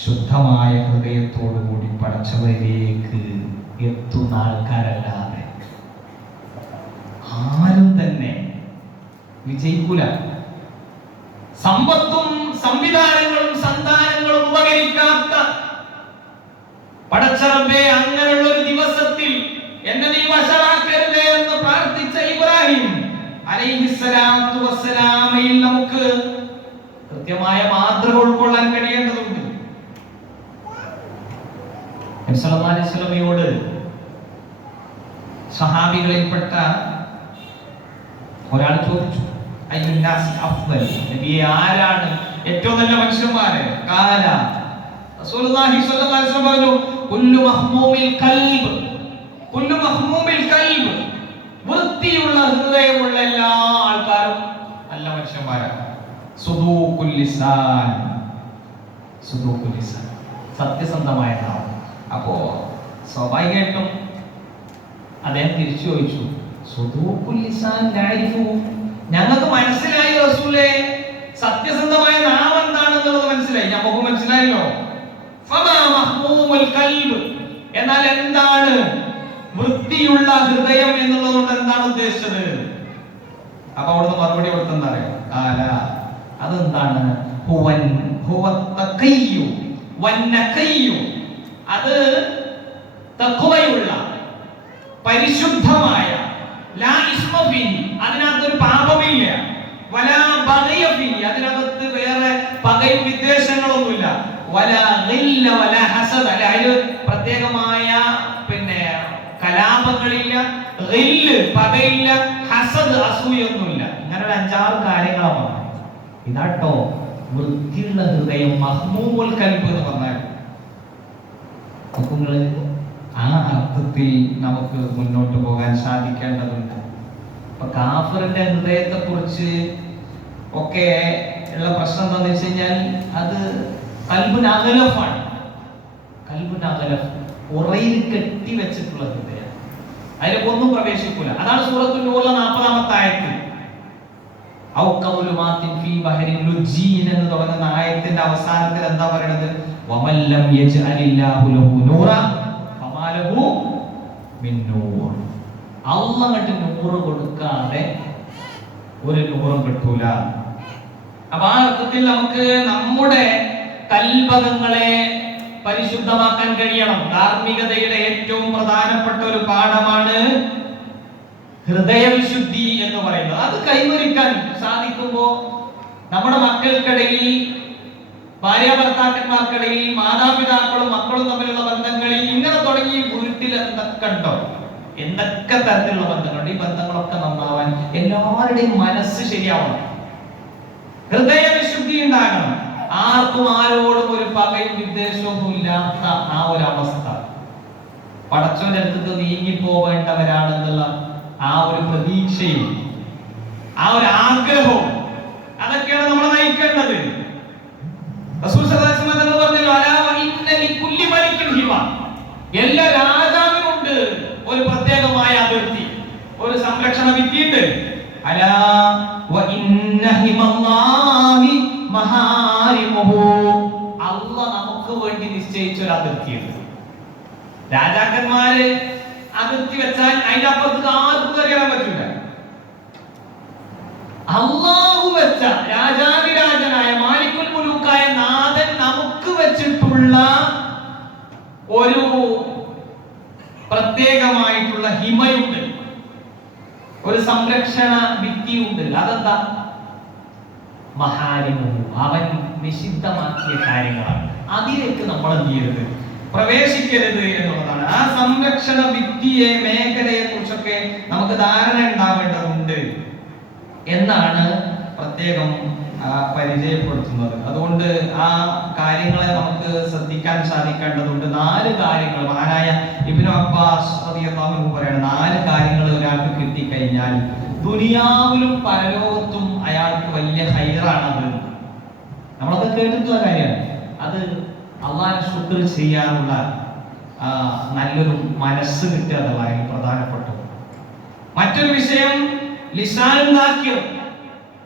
ശുദ്ധമായ ഹൃദയത്തോടു കൂടി പടച്ചവരിലേക്ക് എത്തുന്ന ആൾക്കാരല്ലാതെ ആരും തന്നെ വിജയിക്കൂല. സമ്പത്തും സംവിധാനങ്ങളും സന്താനങ്ങളും ഉപകരിക്കാത്ത പടച്ചറബേ, അങ്ങനെയുള്ള ഒരു ദിവസത്തിൽ എന്നെ നീ വശമാക്കരുതേ എന്ന് പ്രാർത്ഥിച്ച ഇബ്രാഹിം അലൈഹിസ്സലാത്തു വസ്സലാമയിൽ നമുക്ക് കൃത്യമായ മാതൃക ഉൾക്കൊള്ളാൻ കഴിയേണ്ടതുണ്ട്. നബി സല്ലല്ലാഹു അലൈഹി വസല്ലമയോട് സഹാബികളിൽപ്പെട്ട ഒരാൾ ചോദിച്ചു, അയ്യുന്നാസി അഫ്ദൽ, നബിയെ ആരാണ് ഏറ്റവും നല്ല മനുഷ്യന്മാര്? ഖാല റസൂലുള്ളാഹി സ്വല്ലല്ലാഹു അലൈഹി വസല്ലം പറഞ്ഞു, കുല്ലു മഹ്മൂമിൽ ഖൽബ്, കുല്ലു മഹ്മൂമിൽ ഖൽബ്, വൃത്തിയുള്ള ഹൃദയമുള്ള എല്ലാ ആൾക്കാരും നല്ല മനുഷ്യന്മാരാണ്. സുദൂഖുൽ ലിസാൻ, സുദൂഖുൽ ലിസാൻ, സത്യസന്ധമായ നാവ്. അപ്പോ സ്വാഭാവികമായിട്ടും അദ്ദേഹം തിരിച്ചു ചോദിച്ചു, സുദൂഖുൽ ലിസാൻ നഅരിഫു, ഞങ്ങൾക്ക് മനസ്സിലായി റസൂലേ, സത്യസന്ധമായ നാവ് എന്താണെന്നുള്ളത് മനസ്സിലായി, നമുക്ക് മനസ്സിലായല്ലോ. ഫമാ മഹ്മൂമുൽ ഖൽബ്, എന്നാൽ എന്താണ് വൃത്തിയുള്ള ഹൃദയം എന്നുള്ളതുകൊണ്ട് എന്താണ് ഉദ്ദേശിച്ചത്? അപ്പൊ അവിടുന്ന് മറുപടി കൊടുത്തെന്താണ്? കാല, അതെന്താണ്? ഹുവൻ ഹുവത്തഖിയ്യു വന്നഖിയ്യു, അത് തഖ്വയുള്ള പരിശുദ്ധമായ, ലാ ഇസ്മ ഫീഹി, അതിനകത്തൊരു പാപമില്ല, വലാ ബഗയ ഫീഹി, അതിനകത്ത് വേറെ പകയും വിദ്വേഷങ്ങളൊന്നുമില്ല, വലാ ഗില്ല വലാ ഹസദ, അതിൽ പ്രത്യേകമായ കലാപങ്ങളില്ല, ഗില്ല് പകയില്ല, ഹസദ് അസൂയൊന്നുമില്ല. ഇങ്ങനെ ഒരു 5-6 കാര്യങ്ങളാണ്. ഇതാട്ടോ വൃത്തിയുള്ള ഹൃദയം, മഹ്മൂമുൽ ഖൽബ് എന്ന് പറഞ്ഞാൽ. ആ അർത്ഥത്തിൽ നമുക്ക് മുന്നോട്ട് പോകാൻ സാധിക്കേണ്ടതുണ്ട്. അപ്പൊ കാഫിറിന്റെ ഹൃദയത്തെ കുറിച്ച് ഒക്കെ ഉള്ള പ്രശ്നം എന്താണെന്ന് വെച്ച് കഴിഞ്ഞാൽ അത് ഖൽബുൻ അഗ്ലഫാണ്. ഖൽബുൻ അഗ്ലഫ്, ഉറയിൽ കെട്ടി വെച്ചിട്ടുള്ള ഹൃദയം, അതിലൊന്നും പ്രവേശിക്കൂല. അതാണ് സൂറത്തുൽ നൂറിലെ 40-ാമത്തെ ആയത്ത്. ഔ ഖൗലുമാത്തിൻ ഫീ ബഹരിൻ ലുജ്ജീൻ എന്ന് തുടങ്ങുന്ന ആയത്തിന്റെ അവസാനത്തിൽ എന്താ പറയുന്നത്? വമല്ലം യജ്അലില്ലാഹു ലഹു നൂറ ഫമാ ലഹു മിൻ നൂർ. അല്ലാഹ് നൂറ് കൊടുക്കാതെ ഒരു നൂറും കിട്ടൂല. അപ്പൊ ആ അർത്ഥത്തിൽ നമുക്ക് നമ്മുടെ കൽബകങ്ങളെ പരിശുദ്ധമാക്കാൻ കഴിയണം. ധാർമ്മികതയുടെ ഏറ്റവും പ്രധാനപ്പെട്ട ഒരു പാഠമാണ് ഹൃദയവിശുദ്ധി എന്ന് പറയുന്നത്. അത് കൈവരിക്കാൻ സാധിക്കുമ്പോ നമ്മുടെ മക്കൾക്കിടയിൽ, ഭാര്യ ഭർത്താക്കന്മാർക്കിടയിൽ, മാതാപിതാക്കളും മക്കളും തമ്മിലുള്ള ബന്ധങ്ങളിൽ ഇങ്ങനെ തുടങ്ങി വീട്ടിൽ എന്തൊക്കെ ഉണ്ടോ, എന്തൊക്കെ തരത്തിലുള്ള ബന്ധങ്ങളുണ്ട്, ഈ ബന്ധങ്ങളൊക്കെ നന്നാവാൻ എല്ലാവരുടെയും മനസ്സ് ശരിയാവണം, ഹൃദയവിശുദ്ധി ഉണ്ടാകണം. ആർക്കും ആരോടും ഒരു പകയും വിദ്വേഷവും ഇല്ലാത്ത ആ ഒരു അവസ്ഥ, പടച്ചവന്റെ അടുത്ത് നീങ്ങിപ്പോവേണ്ടവരാണെന്നുള്ള ആ ഒരു പ്രതീക്ഷയും ആ ഒരു ആഗ്രഹവും അതൊക്കെയാണ് നമ്മൾ നയിക്കേണ്ടത്. റസൂൽ സല്ലല്ലാഹു അലൈഹി വസല്ലം പറഞ്ഞല്ലോ, അലാ ഇന്ന ലികുല്ലി മലികിൻ ഹിമ. എല്ലാ രാജാവിനുണ്ട് ഒരു പ്രത്യേകമായ അതിർത്തി, ഒരു സംരക്ഷണ ഭിത്തിയുണ്ട്. അലാ വ ഇന്ന ഹിമല്ലാഹി മഹാരിമുഹു. അല്ലാഹ് നമുക്ക് വേണ്ടി നിശ്ചയിച്ച ഒരു അതിർത്തിയുണ്ട്. രാജാക്കന്മാര് അതിർത്തി വെച്ചാൽ അതിന്റെ അപ്പുറത്ത് ആർക്കും കയറാൻ പറ്റില്ല. അല്ലാഹു വെച്ച രാജാവിരാജനായ മാലിക്കുൽ മുലൂക്കായ നാഥൻ നമുക്ക് വെച്ചിട്ടുള്ള ഒരു പ്രത്യേകമായിട്ടുള്ള ഹിമയുണ്ട്, ഒരു സംരക്ഷണ ഭിത്തിയുണ്ട്. അതെന്താ? മഹാരിമുഹു, അവൻ നിഷിദ്ധമാക്കിയ കാര്യങ്ങളാണ്. അതിലേക്ക് നമ്മൾ എന്ത് ചെയ്യരുത്? പ്രവേശിക്കരുത് എന്നുള്ളതാണ്. ആ സംരക്ഷണ ഭിത്തിയെ, മേഖലയെ കുറിച്ചൊക്കെ നമുക്ക് ധാരണ ഉണ്ടാവേണ്ടതുണ്ട് എന്നാണ് പ്രത്യേകം പരിചയപ്പെടുത്തുന്നത്. അതുകൊണ്ട് ആ കാര്യങ്ങളെ നമുക്ക് ശ്രദ്ധിക്കാൻ സാധിക്കേണ്ടതുണ്ട്. 4 കാര്യങ്ങൾ മഹാനായ ഇബ്നു അബ്ബാസ് റളിയല്ലാഹു അൻഹു പറയുന്നത്, 4 കാര്യങ്ങൾ ഒരാൾക്ക് കിട്ടിക്കഴിഞ്ഞാൽ ദുനിയാവിലും പരലോകത്തും അയാൾക്ക് വലിയ ഹൈറാണത്. നമ്മളത് കേട്ടിട്ടുള്ള കാര്യമാണ്. അത് അള്ളാഹുവിനെ ശുക്ർ ചെയ്യാനുള്ള നല്ലൊരു മനസ്സ് കിട്ടുക എന്നുള്ളതാണ് പ്രധാനപ്പെട്ടത്. മറ്റൊരു വിഷയം ലിസാനുൽ,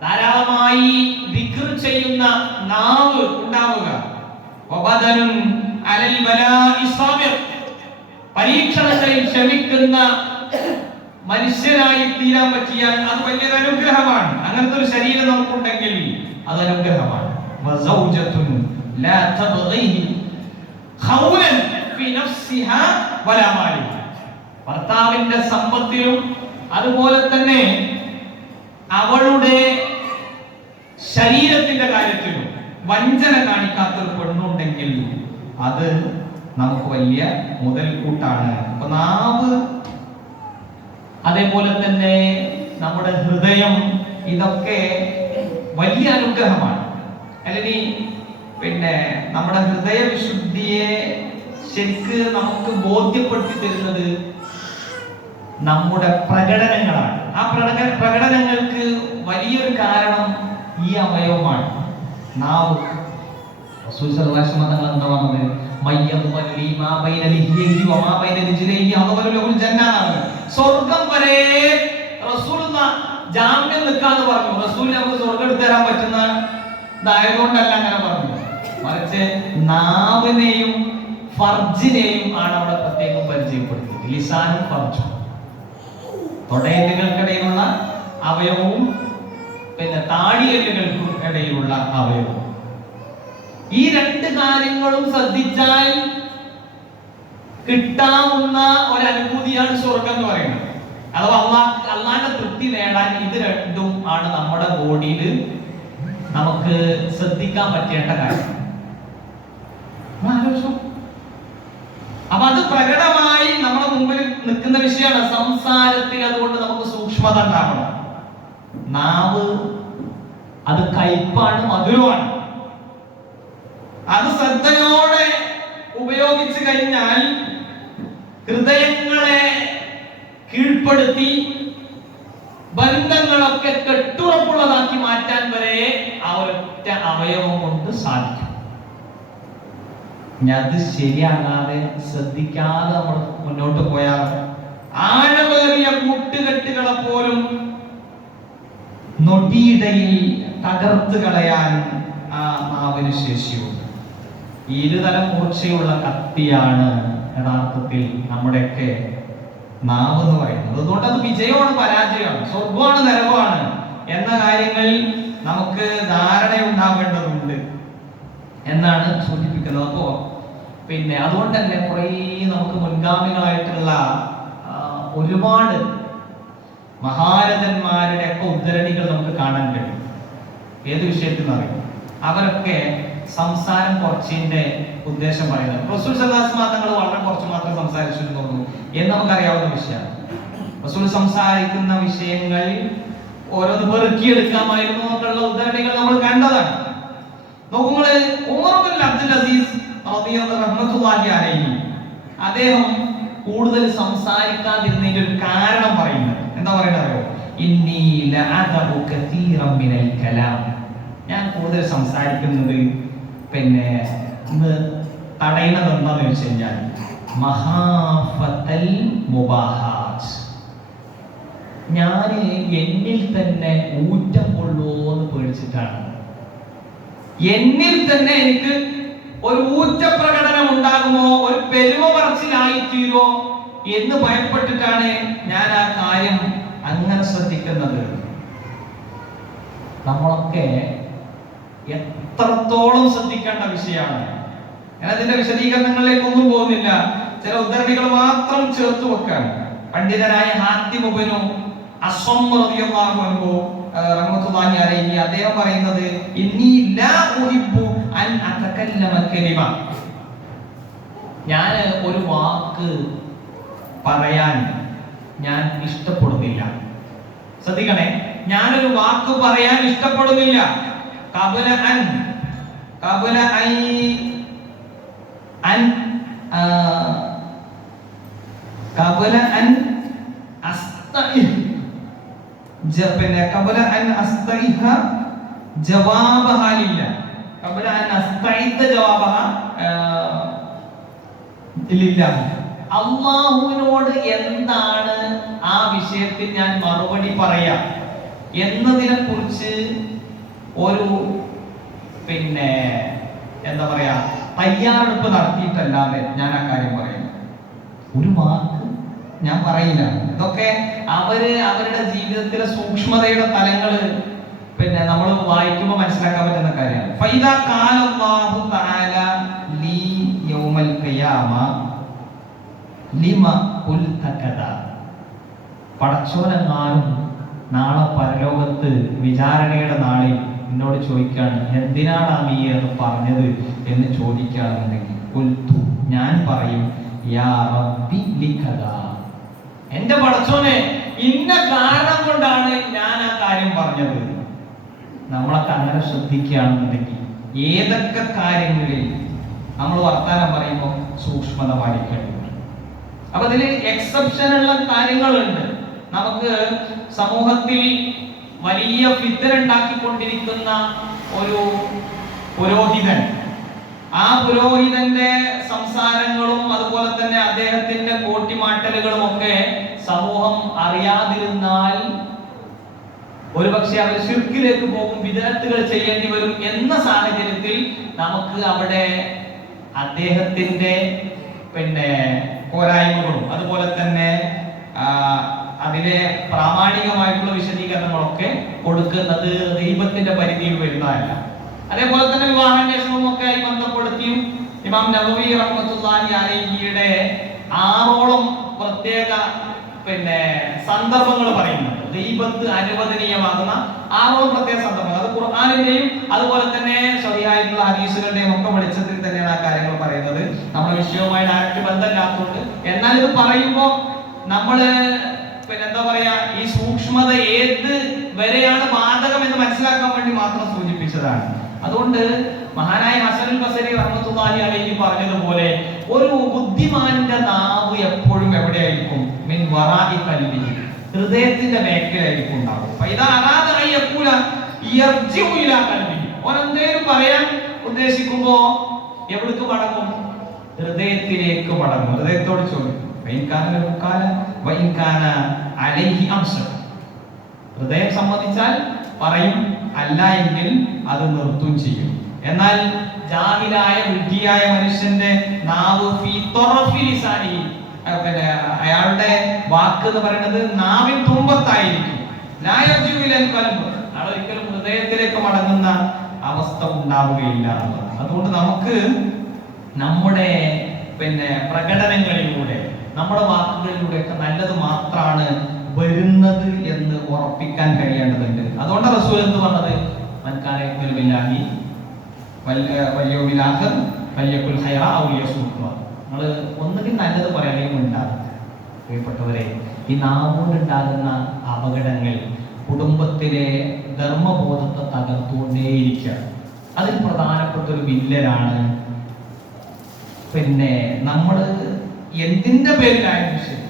ധാരാളമായി ദിക്ർ ചെയ്യുന്ന നാവ് ഉണ്ടാവുക. വബദനുൻ അലൽ ബലാഇ സാബിർ, പരീക്ഷണങ്ങളിൽ ക്ഷമിക്കുന്ന മനുഷ്യനായി തീരാൻ പറ്റിയാൽ അത് വലിയൊരു അനുഗ്രഹമാണ്. അങ്ങനത്തെ ഒരു ശരീരം നമുക്കുണ്ടെങ്കിൽ അത് അനുഗ്രഹമാണ്. വസൗജത്തുൻ ലാ തബ്ഗീഹി ഖൗലൻ ഫി നഫ്സിഹാ വലാ മാലിഹാ, ഭർത്താവിന്റെ സമ്പത്തിലും അതുപോലെ തന്നെ അവളുടെ ശരീരത്തിന്റെ കാര്യത്തിലും വഞ്ചന കാണിക്കാത്ത ഒരു പെണ്ണുണ്ടെങ്കിൽ അത് നമുക്ക് വലിയ മുതൽക്കൂട്ടാണ്. അപ്പൊ നാവ്, അതേപോലെ തന്നെ നമ്മുടെ ഹൃദയം, ഇതൊക്കെ വലിയ അനുഗ്രഹമാണ്. അല്ലെങ്കിൽ പിന്നെ നമ്മുടെ ഹൃദയ വിശുദ്ധിയെ ശരിക്ക് നമുക്ക് ബോധ്യപ്പെടുത്തി തരുന്നത് നമ്മുടെ പ്രകടനങ്ങളാണ്. ആ പ്രകടനങ്ങൾക്ക് വലിയൊരു കാരണം ഈ അവയവമാണ്, നാവ്. റസൂൽ സല്ലല്ലാഹു അലൈഹി വസല്ലം തങ്ങൾ എന്താ പറഞ്ഞത്? മയ്യദ്വല്ലി മാ ബൈന ലിഹ്യൈഹി വമാ ബൈന റിജ്ലൈഹി അദ്വലു ലഹുൽ ജന്ന. സ്വർഗ്ഗം വരെ റസൂലുള്ളാഹ് ജാമ്യം നിൽക്കാന്ന് പറഞ്ഞു. റസൂൽ നമുക്ക് സ്വർഗ്ഗം എടുത്തു തരാൻ പറ്റുന്ന ഇതായതുകൊണ്ടല്ല അങ്ങനെ പറഞ്ഞു, മറിച്ച് നാവിനെയും ഫർജിനെയും ആണ് അവിടെ പ്രത്യേകം പരിചയപ്പെടുത്തിയത്. ലിസാനും ഫർജും, തൊടയല്ലുകൾക്കിടയിലുള്ള അവയവവും പിന്നെ താടിയല്ലുകൾക്കും ഇടയിലുള്ള അവയവവും. ഈ 2 കാര്യങ്ങളും ശ്രദ്ധിച്ചാൽ കിട്ടാവുന്ന ഒരു അനുഭൂതിയാണ് സ്വർഗം എന്ന് പറയുന്നത്. അഥവാ അള്ളാന്റെ തൃപ്തി നേടാൻ ഇത് 2 ആണ് നമ്മുടെ ബോഡിയിൽ നമുക്ക് ശ്രദ്ധിക്കാൻ പറ്റേണ്ട കാര്യം. അപ്പൊ അത് പ്രകടമായി നമ്മുടെ മുമ്പിൽ നിൽക്കുന്ന വിഷയമാണ് സംസാരത്തിൽ. അതുകൊണ്ട് നമുക്ക് സൂക്ഷ്മത ഉണ്ടാവണം. നാവ് അത് കയ്പാണ്, മധുരമാണ്. അത് ശ്രദ്ധയോടെ ഉപയോഗിച്ചു കഴിഞ്ഞാൽ ഹൃദയങ്ങളെ കീഴ്പ്പെടുത്തി ബന്ധങ്ങളൊക്കെ കെട്ടുറപ്പുള്ളതാക്കി മാറ്റാൻ വരെ ആ ഒരൊറ്റ അവയവം കൊണ്ട് സാധിക്കും. അത് ശരിയാകാതെ ശ്രദ്ധിക്കാതെ നമ്മൾ മുന്നോട്ട് പോയാൽ ആഴമേറിയ കൂട്ടുകെട്ടുകളെ പോലും നൊടിയിടയിൽ തകർത്ത് കളയാൻ ആ നാവിന് ശേഷിയുണ്ട്. ഇരുതലം മൂർച്ചയുള്ള കത്തിയാണ് യഥാർത്ഥത്തിൽ നമ്മുടെയൊക്കെ നാവ് എന്ന് പറയുന്നത്. അതുകൊണ്ട് അത് വിജയമാണ് പരാജയമാണ്, സ്വർഗമാണ് നരകമാണ് എന്ന കാര്യങ്ങൾ നമുക്ക് ധാരണയുണ്ടാവേണ്ടതുണ്ട് എന്നാണ് സൂചിപ്പിക്കുന്നത്. അപ്പോ അതുകൊണ്ട് തന്നെ കുറേ നമുക്ക് മുൻഗാമികളായിട്ടുള്ള ഒരുപാട് മഹാരഥന്മാരുടെ ഒക്കെ ഉദ്ധരണികൾ നമുക്ക് കാണാൻ കഴിയും. ഏത് വിഷയത്തിൽ അറിയും, അവരൊക്കെ സംസാരം കുറച്ചിന്റെ ഉദ്ദേശം പറയുന്നത് റസൂൽ സല്ലല്ലാഹു അലൈഹി വസല്ലം തങ്ങൾ വളരെ കുറച്ച് മാത്രം സംസാരിച്ചിരുന്നുള്ളൂ എന്ന് നമുക്കറിയാവുന്ന വിഷയമാണ്. റസൂൽ സംസാരിക്കുന്ന വിഷയങ്ങൾ ഓരോന്ന് പെറുക്കിയെടുക്കാമായിരുന്നു എന്നുള്ള ഉദ്ധരണികൾ നമ്മൾ കണ്ടതാണ്. നോക്കുമ്പോൾ ഉമർ ബിൻ അബ്ദുൽ അസീസ് റഹ്മത്തുള്ളാഹി അലൈഹി അദ്ദേഹം കൂടുതൽ സംസാരിക്കാതിരുന്നതിന്റെ ഒരു കാരണം പറയുന്നത് എന്താ പറയുന്നത്? ഇന്നി ലഅദഉ കതീറൻ മിനൽ കലാം, ഞാൻ കൂടുതൽ സംസാരിക്കുന്നത് തടയുന്നത് എന്താണെന്ന് വെച്ച് കഴിഞ്ഞാൽ മഹാഫത്തൽ മുബാഹാത്ത്, ഞാൻ എന്നിൽ തന്നെ ഊറ്റം കൊള്ളുമോന്ന് പേടിച്ചിട്ടാണ്. എന്നിൽ തന്നെ എനിക്ക് ഒരു ഊറ്റപ്രകടനം ഉണ്ടാകുമോ, ഒരു പെരുമ പറച്ചിലായിത്തീരോ എന്ന് ഭയപ്പെട്ടിട്ടാണ് ഞാൻ ആ കാര്യം അങ്ങനെ ശ്രദ്ധിക്കുന്നത്. നമ്മളൊക്കെ എത്രത്തോളം ശ്രദ്ധിക്കേണ്ട വിഷയമാണ്. ഞാൻ അതിന്റെ വിശദീകരണങ്ങളിലേക്കൊന്നും പോകുന്നില്ല, ചില ഉദ്ധരണികൾ മാത്രം ചേർത്ത് വെക്കാൻ. പണ്ഡിതനായ ഹാത്തിം ഇബ്നു അസ്വം റളിയല്ലാഹു അൻഹു റഹ്മത്തുള്ളാഹി അലൈഹി അദ്ദേഹം പറയുന്നത് ഇന്നി ലാ ഉഹിബ്ബു അൻ അതകല്ലമ കലിമ, ഞാൻ ഒരു വാക്ക് പറയാൻ ഞാൻ ഇഷ്ടപ്പെടുന്നില്ല. ശ്രദ്ധിക്കണേ, ഞാനൊരു വാക്ക് പറയാൻ ഇഷ്ടപ്പെടുന്നില്ല. ഖബല അൻ അസ്തഇഹ ജവാബഹ ലില്ല, ഖബല അൻ അസ്തഇദ ജവാബഹ ലില്ല, അല്ലാഹുവിനോട് എന്താണ് ആ വിഷയത്തിൽ ഞാൻ മറുപടി പറയാ എന്നതിനെ കുറിച്ച് ഒരു എന്താ പറയാ തയ്യാറെടുപ്പ് നടത്തിയിട്ടല്ലാതെ ഞാൻ ആ കാര്യം പറയുന്നു. ഒരു വാക്ക് ഞാൻ പറയില്ല. ഇതൊക്കെ അവരുടെ ജീവിതത്തിലെ സൂക്ഷ്മതയുടെ തലങ്ങള് നമ്മൾ വായിക്കുമ്പോൾ മനസ്സിലാക്കാൻ പറ്റുന്ന കാര്യമാണ്. ഫൈദാ ഖാലല്ലാഹു തആല ലീ യൗമൽ ഖിയാമ ലിമ ഖുൽത കദാ, പടച്ചോനെങ്ങാനും നാളെ പരലോകത്ത് വിചാരണയുടെ നാളിൽ എന്നോട് ചോദിക്കാണ് എന്തിനാണ് നീ എന്ന് പറഞ്ഞത് എന്ന് ചോദിക്കുകയാണെന്നുണ്ടെങ്കിൽ ഖുൽതു, ഞാൻ പറയും യാ റബ്ബി ലികദാ, എന്റെ പടച്ചോനെ ഇന്ന കാരണം കൊണ്ടാണ് ഞാൻ ആ കാര്യം പറഞ്ഞത്. നമ്മളൊക്കെ അങ്ങനെ ശ്രദ്ധിക്കുകയാണെന്നുണ്ടെങ്കിൽ ഏതൊക്കെ കാര്യങ്ങളിൽ നമ്മൾ വർത്താനം പറയുമ്പോൾ സൂക്ഷ്മത പാലിക്കേണ്ടതുണ്ട്. അപ്പൊ ഇതിൽ എക്സെപ്ഷനുള്ള കാര്യങ്ങളുണ്ട്. നമുക്ക് സമൂഹത്തിൽ വലിയ ഫിത്ന ഉണ്ടാക്കിക്കൊണ്ടിരിക്കുന്ന ഒരു പുരോഹിതൻ, ആ പുരോഹിതന്റെ സംസാരങ്ങളും അതുപോലെ തന്നെ അദ്ദേഹത്തിന്റെ കോട്ടിമാട്ടലുകളും ഒക്കെ സമൂഹം അറിയാതിരുന്നാൽ ഒരുപക്ഷെ അവർ ശിർക്കിലേക്ക് പോകും, വിദഗ്ധകൾ ചെയ്യേണ്ടി വരും എന്ന സാഹചര്യത്തിൽ നമുക്ക് അവിടെ അദ്ദേഹത്തിന്റെ പോരായ്മകളും അതുപോലെ തന്നെ അതിലെ പ്രാമാണികമായിട്ടുള്ള വിശദീകരണങ്ങളൊക്കെ കൊടുക്കുന്നത് ദൈവത്തിന്റെ പരിധിയിൽ വരുന്നതല്ല. അതേപോലെ തന്നെ വിവാഹാന്വേഷണവും ഒക്കെ ആയി ബന്ധപ്പെടുത്തിയും ഇമാം നവവി റഹ്മത്തുള്ളാഹി അലൈഹിയുടെ 6ഓളം പ്രത്യേക സന്ദർഭങ്ങൾ പറയുന്നുണ്ട്. ദൈവത്ത് അനുവദനീയമാകുന്ന 6ഓളം പ്രത്യേക സന്ദർഭങ്ങൾ, അത് ഖുർആനിന്റെയും അതുപോലെ തന്നെ സ്വഹിഹായിട്ടുള്ള ഹദീസുകളുടെയും ഒക്കെ വെളിച്ചത്തിൽ തന്നെയാണ് ആ കാര്യങ്ങൾ പറയുന്നത്. നമ്മുടെ വിഷയവുമായി ഡയറക്റ്റ് ബന്ധമില്ലാത്തതുകൊണ്ട്, എന്നാൽ ഇത് പറയുമ്പോൾ നമ്മള് എന്താ പറയാ, ഈ സൂക്ഷ്മത ഏത് വരെയാണ് ബാധകം എന്ന് മനസ്സിലാക്കാൻ വേണ്ടി മാത്രം സൂചിപ്പിച്ചതാണ്. അതുകൊണ്ട് മഹാനായ ഹസനുൽ ബസരി റഹ്മത്തുള്ളാഹി അലൈഹി പറഞ്ഞതുപോലെ ഒരു ബുദ്ധിമാന്റെ നാവ് എപ്പോഴും എവിടെയായിരിക്കും? മിൻ വറാഇ ഖൽബി, ഹൃദയത്തിന്റെ മേഖലയായിരിക്കും ഉണ്ടാവും. ഫൈദാ അറാദ അൻ യഖൂല യർജിഉ ഇലാ ഖൽബി, ഒരെന്തേലും പറയാൻ ഉദ്ദേശിക്കുമ്പോൾ എവിടേക്ക് മടങ്ങും? ഹൃദയത്തിലേക്ക് മടങ്ങും. ഹൃദയത്തോട് ചോദിക്കും, ഹൃദയം സമ്മതിച്ചാൽ പറയും, അല്ല എങ്കിൽ അത് നിർത്തും ചെയ്യും. എന്നാൽ ജാഹിലായ വിഡ്ഢിയായ മനുഷ്യന്റെ നാവ് പിന്നെ അയാളുടെ വാക്ക് എന്ന് പറയുന്നത് നാവിൻ തുമ്പത്തായിരിക്കും. ഒരിക്കലും ഹൃദയത്തിലേക്ക് മടങ്ങുന്ന അവസ്ഥ ഉണ്ടാവുകയില്ല. അതുകൊണ്ട് നമുക്ക് നമ്മുടെ പിന്നെ പ്രകടനങ്ങളിലൂടെ, നമ്മുടെ വാക്കുകളിലൂടെ ഒക്കെ നല്ലത് മാത്രമാണ് വരുന്നത് എന്ന് ഉറപ്പിക്കാൻ കഴിയേണ്ടതുണ്ട്. അതുകൊണ്ട് റസൂൽ എന്ത് പറഞ്ഞത്, നമ്മള് ഒന്നുകിൽ നല്ലത് പറയാനും ഉണ്ടാകും. പ്രിയപ്പെട്ടവരെ, ഈ നാവുകൊണ്ടുണ്ടാകുന്ന അപകടങ്ങൾ കുടുംബത്തിലെ ധർമ്മബോധത്തെ തകർത്തുകൊണ്ടേയിരിക്കുക. അതിൽ പ്രധാനപ്പെട്ട ഒരു വില്ലനാണ് പിന്നെ നമ്മൾ എന്തിന്റെ പേരിലായാലും ശരി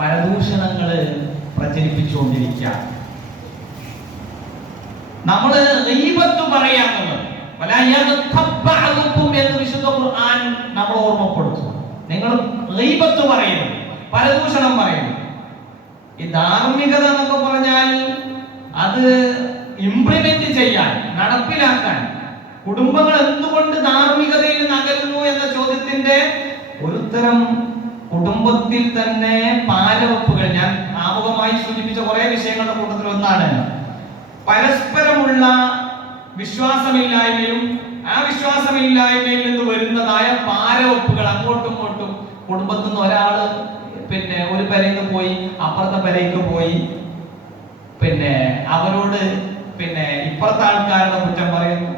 പരദൂഷണങ്ങൾ പ്രചരിപ്പിച്ചുകൊണ്ടിരിക്കുക. നമ്മള് ഗീബത്ത് പറയാന്നുള്ളത് എന്ന് വിശുദ്ധ ഖുർആൻ നമ്മൾ ഓർമ്മപ്പെടുത്തും. നിങ്ങൾ ഗീബത്ത് പറയുന്നു, പരദൂഷണം പറയുന്നു. ഈ ധാർമ്മികത എന്നൊക്കെ പറഞ്ഞാൽ അത് ഇംപ്ലിമെന്റ് ചെയ്യാൻ, നടപ്പിലാക്കാൻ കുടുംബങ്ങൾ എന്തുകൊണ്ട് ധാർമ്മികതയിൽ നകരുന്നു എന്ന ചോദ്യത്തിന്റെ ഒരുത്തരം കുടുംബത്തിൽ തന്നെ പാലവെപ്പുകൾ. ഞാൻ ആമുഖമായി സൂചിപ്പിച്ച കുറെ വിഷയങ്ങളുടെ കൂട്ടത്തിൽ ഒന്നാണ് പരസ്പരമുള്ള വിശ്വാസമില്ലായ്മയും ആ വിശ്വാസമില്ലായ്മയിൽ നിന്ന് വരുന്നതായ പാലവെപ്പുകൾ. അങ്ങോട്ടും ഇങ്ങോട്ടും കുടുംബത്തിൽ നിന്ന് ഒരാള് പിന്നെ ഒരു പെരയ്ക്ക് പോയി അപ്പുറത്തെ പെരയ്ക്ക് പോയി പിന്നെ അവരോട് പിന്നെ ഇപ്പുറത്തെ ആൾക്കാരുടെ കുറ്റം പറയുന്നു.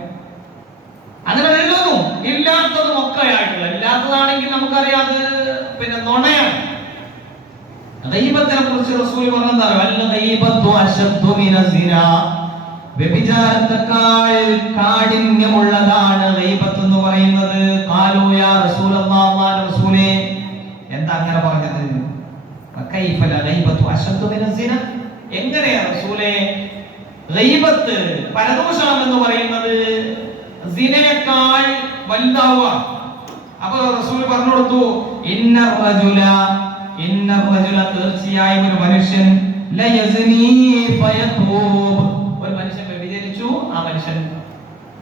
അങ്ങനെ ഉള്ളതും ഇല്ലാത്തതും ഒക്കെ ആയിട്ടുള്ള, ഇല്ലാത്തതാണെങ്കിൽ നമുക്കറിയാം അത് പിന്നെ നുണയാണ്. ഗീബത്തിനെ കുറിച്ച് റസൂൽ വ്യഭിചാരത്തെക്കാൾ കാഠിന്യമുള്ളതാണ് ഗീബത്ത് എന്ന് പറയുന്നത്. ഖാലൂ യാ റസൂലല്ലാഹ്, റസൂലേ എന്താ അങ്ങനെ പറഞ്ഞത്? കൈഫ ഗീബത്തു അശദ്ദു മിന സിന, എങ്ങനെയാ റസൂലേ ഗീബത്ത് പരദൂഷണം എന്ന് പറയുന്നത് സിനയേക്കാൾ വലുതാവുക? അപ്പോൾ റസൂൽ പറഞ്ഞു കൊടുത്തു, ഇന്നർ റജുല തീർച്ചയായും ഒരു മനുഷ്യൻ ലയസ്നി ഫയതൂബ്, ഒരു മനുഷ്യൻ വ്യഭിചരിച്ചു, ആ മനുഷ്യൻ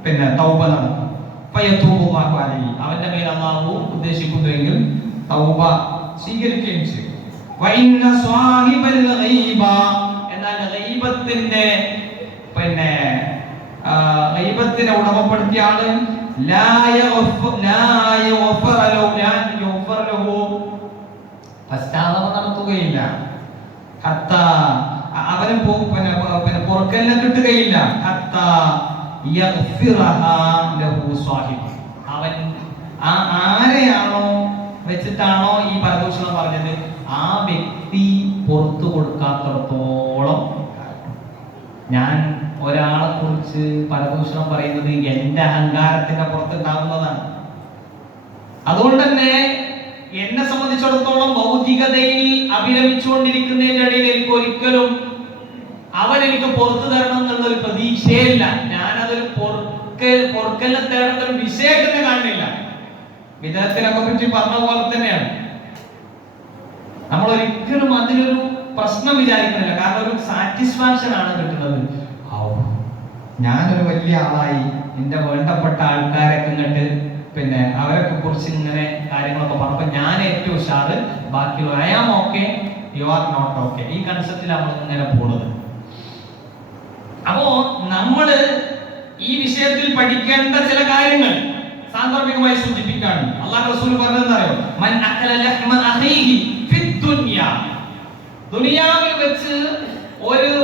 പിന്നെ തൗബ നടത്തും. ഫയതൂബുല്ലാഹു അലൈഹി, അവന്റെ മേൽ അല്ലാഹു ഉദ്ദേശിക്കുന്നുവെങ്കിൽ തൗബ സ്വീകരിക്കുകയും ചെയ്യും. വഇന്ന സ്വാഹിബൽ ഗീബ, എന്നാൽ ഗീബത്തിന്റെ പിന്നെ ഗീബത്തിനെ ഉടമപ്പെടുത്തിയ ആള് പശ്ചാത്തലം നടത്തുകയില്ല, അവന് പൊറുക്കലിനെ കിട്ടുകയില്ല. അവൻ ആരെയാണോ വെച്ചിട്ടാണോ ഈ പരദൂഷണം പറഞ്ഞത് ആ വ്യക്തി പുറത്തു കൊടുക്കാത്തടത്തോളം. ഞാൻ ഒരാളെ കുറിച്ച് പരദൂഷണം പറയുന്നത് എന്റെ അഹങ്കാരത്തിന്റെ പുറത്തുണ്ടാകുന്നതാണ്. അതുകൊണ്ട് തന്നെ എന്നെ സംബന്ധിച്ചിടത്തോളം ഭൗതികതയിൽ അഭിരമിച്ചുകൊണ്ടിരിക്കുന്നതിന്റെ ഇടയിൽ എനിക്ക് ഒരിക്കലും അവൻ എനിക്ക് പുറത്തു തരണം എന്നുള്ളൊരു പ്രതീക്ഷയില്ല. ഞാനതൊരു പൊറുക്കലിനെ തേടേണ്ട ഒരു വിഷയമായിട്ട് തന്നെ കാണുന്നില്ല. വിദേഹത്തിനൊക്കെ പറ്റി പറഞ്ഞ പോലെ തന്നെയാണ്. നമ്മൾ ഒരിക്കലും അതിലൊരു പ്രശ്നം വിചാരിക്കുന്നില്ല. കാരണം ഒരു സാറ്റിസ്ഫാക്ഷൻ ആണ് കിട്ടുന്നത്. ഞാനൊരു വലിയ ആളായി, എന്റെ വേണ്ടപ്പെട്ട ആൾക്കാരൊക്കെ ഇങ്ങോട്ട് പിന്നെ അവരൊക്കെ കുറിച്ച് ഇങ്ങനെ കാര്യങ്ങളൊക്കെ പറഞ്ഞപ്പോൾ ഞാൻ ഏറ്റവും ഉഷാറ്, ബാക്കിയുള്ള I am okay, you are not okay, ഈ കൺസെപ്റ്റിൽ നമ്മൾ ഇങ്ങനെ പോകുന്നത്. അപ്പോ നമ്മള് ഈ വിഷയത്തിൽ പഠിക്കേണ്ട ചില കാര്യങ്ങൾ സാന്ദർഭികമായി സൂചിപ്പിക്കാണ്. അല്ലാഹു റസൂൽ പറഞ്ഞതെന്നറിയോ, മൻ അക്കല ലഹ്മ അഖീഹി ഫിദ്ദുനിയ, ദുനിയാവിൽ വെച്ച് ഒരു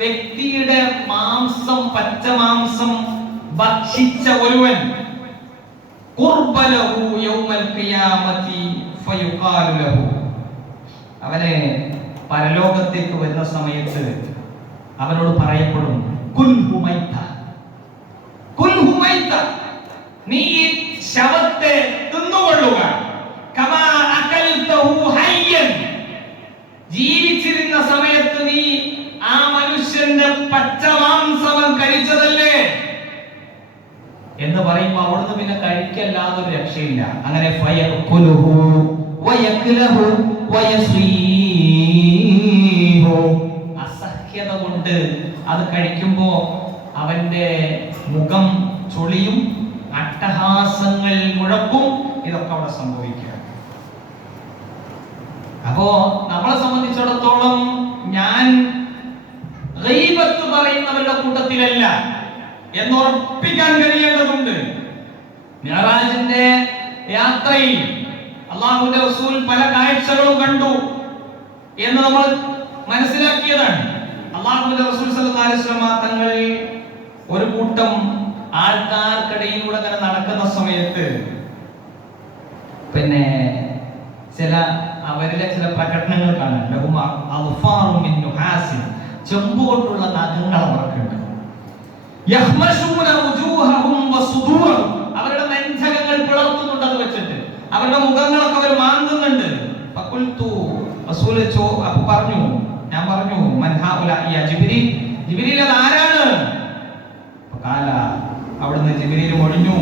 വ്യക്തിയുടെ മാംസം, പച്ച മാംസം ഭക്ഷിച്ച ഒരുവൻ ഖുർബലഹു യൗമൽ ഖിയാമത്തി ഫയുഖാലു ലഹു, അവനെ പരലോകത്തേക്ക് വരുന്ന സമയത്ത് അവനോട് പറയപ്പെടും, കുൽ ഹുമൈത, കുൽ ഹുമൈത, നീ ശവത്തെ തിന്നുകൊള്ളുക, കമാ അകൽതഹു ഹയ്യൻ, ജീവിച്ചിരുന്ന സമയത്ത് നീ ആ മനുഷ്യന്റെ പച്ചമാംസം കഴിച്ചതല്ലേ എന്ന് പറയുമ്പോൾ അവിടുന്ന് പിന്നെ കഴിക്കല്ലാതെ ഒരു രക്ഷയില്ല. അങ്ങനെ ഫയഖുലുഹു വയക്ലഹു വയസ്രീഹു, അസഹ്യത കൊണ്ട് അത് കഴിക്കുമ്പോ അവന്റെ മുഖം ചൊളിയും, അട്ടഹാസങ്ങൾ മുഴക്കും. ഇതൊക്കെ അവിടെ സംഭവിക്കുക. അപ്പോ നമ്മളെ സംബന്ധിച്ചിടത്തോളം ഞാൻ ഗീബത്ത് പറയുന്നവരുടെ കൂട്ടത്തിലല്ല എന്ന് ഉറപ്പിക്കാൻ കഴിയേണ്ടതുണ്ട്. മിഅ്റാജിന്റെ യാത്രയിൽ അല്ലാഹുവിന്റെ റസൂൽ പല കാഴ്ചകളും കണ്ടു എന്ന് നമ്മൾ മനസ്സിലാക്കിയതാണ്. അല്ലാഹുവിന്റെ റസൂൽ സല്ലല്ലാഹു അലൈഹി വസല്ലം തങ്ങൾ ഒരു കൂട്ടം ആൾക്കാർക്കിടയിലൂടെ അങ്ങനെ നടക്കുന്ന സമയത്ത് പിന്നെ അവരിലെ ചില പ്രകടനങ്ങൾ കാണാൻ ചെമ്പ് കൊണ്ടുള്ള നഖങ്ങൾ അവർക്കുണ്ട്. അവരുടെ നെഞ്ചകങ്ങൾ പിളർത്തുന്നുണ്ട്. അത് വെച്ചിട്ട് അവരുടെ മുഖങ്ങളൊക്കെ അവർ മാന്തുന്നുണ്ട്. പറഞ്ഞു, ഞാൻ പറഞ്ഞു ജിബ്രീൽ അത് ആരാണ്? അവിടുന്ന് ജിബ്രീൽ മൊഴിഞ്ഞു,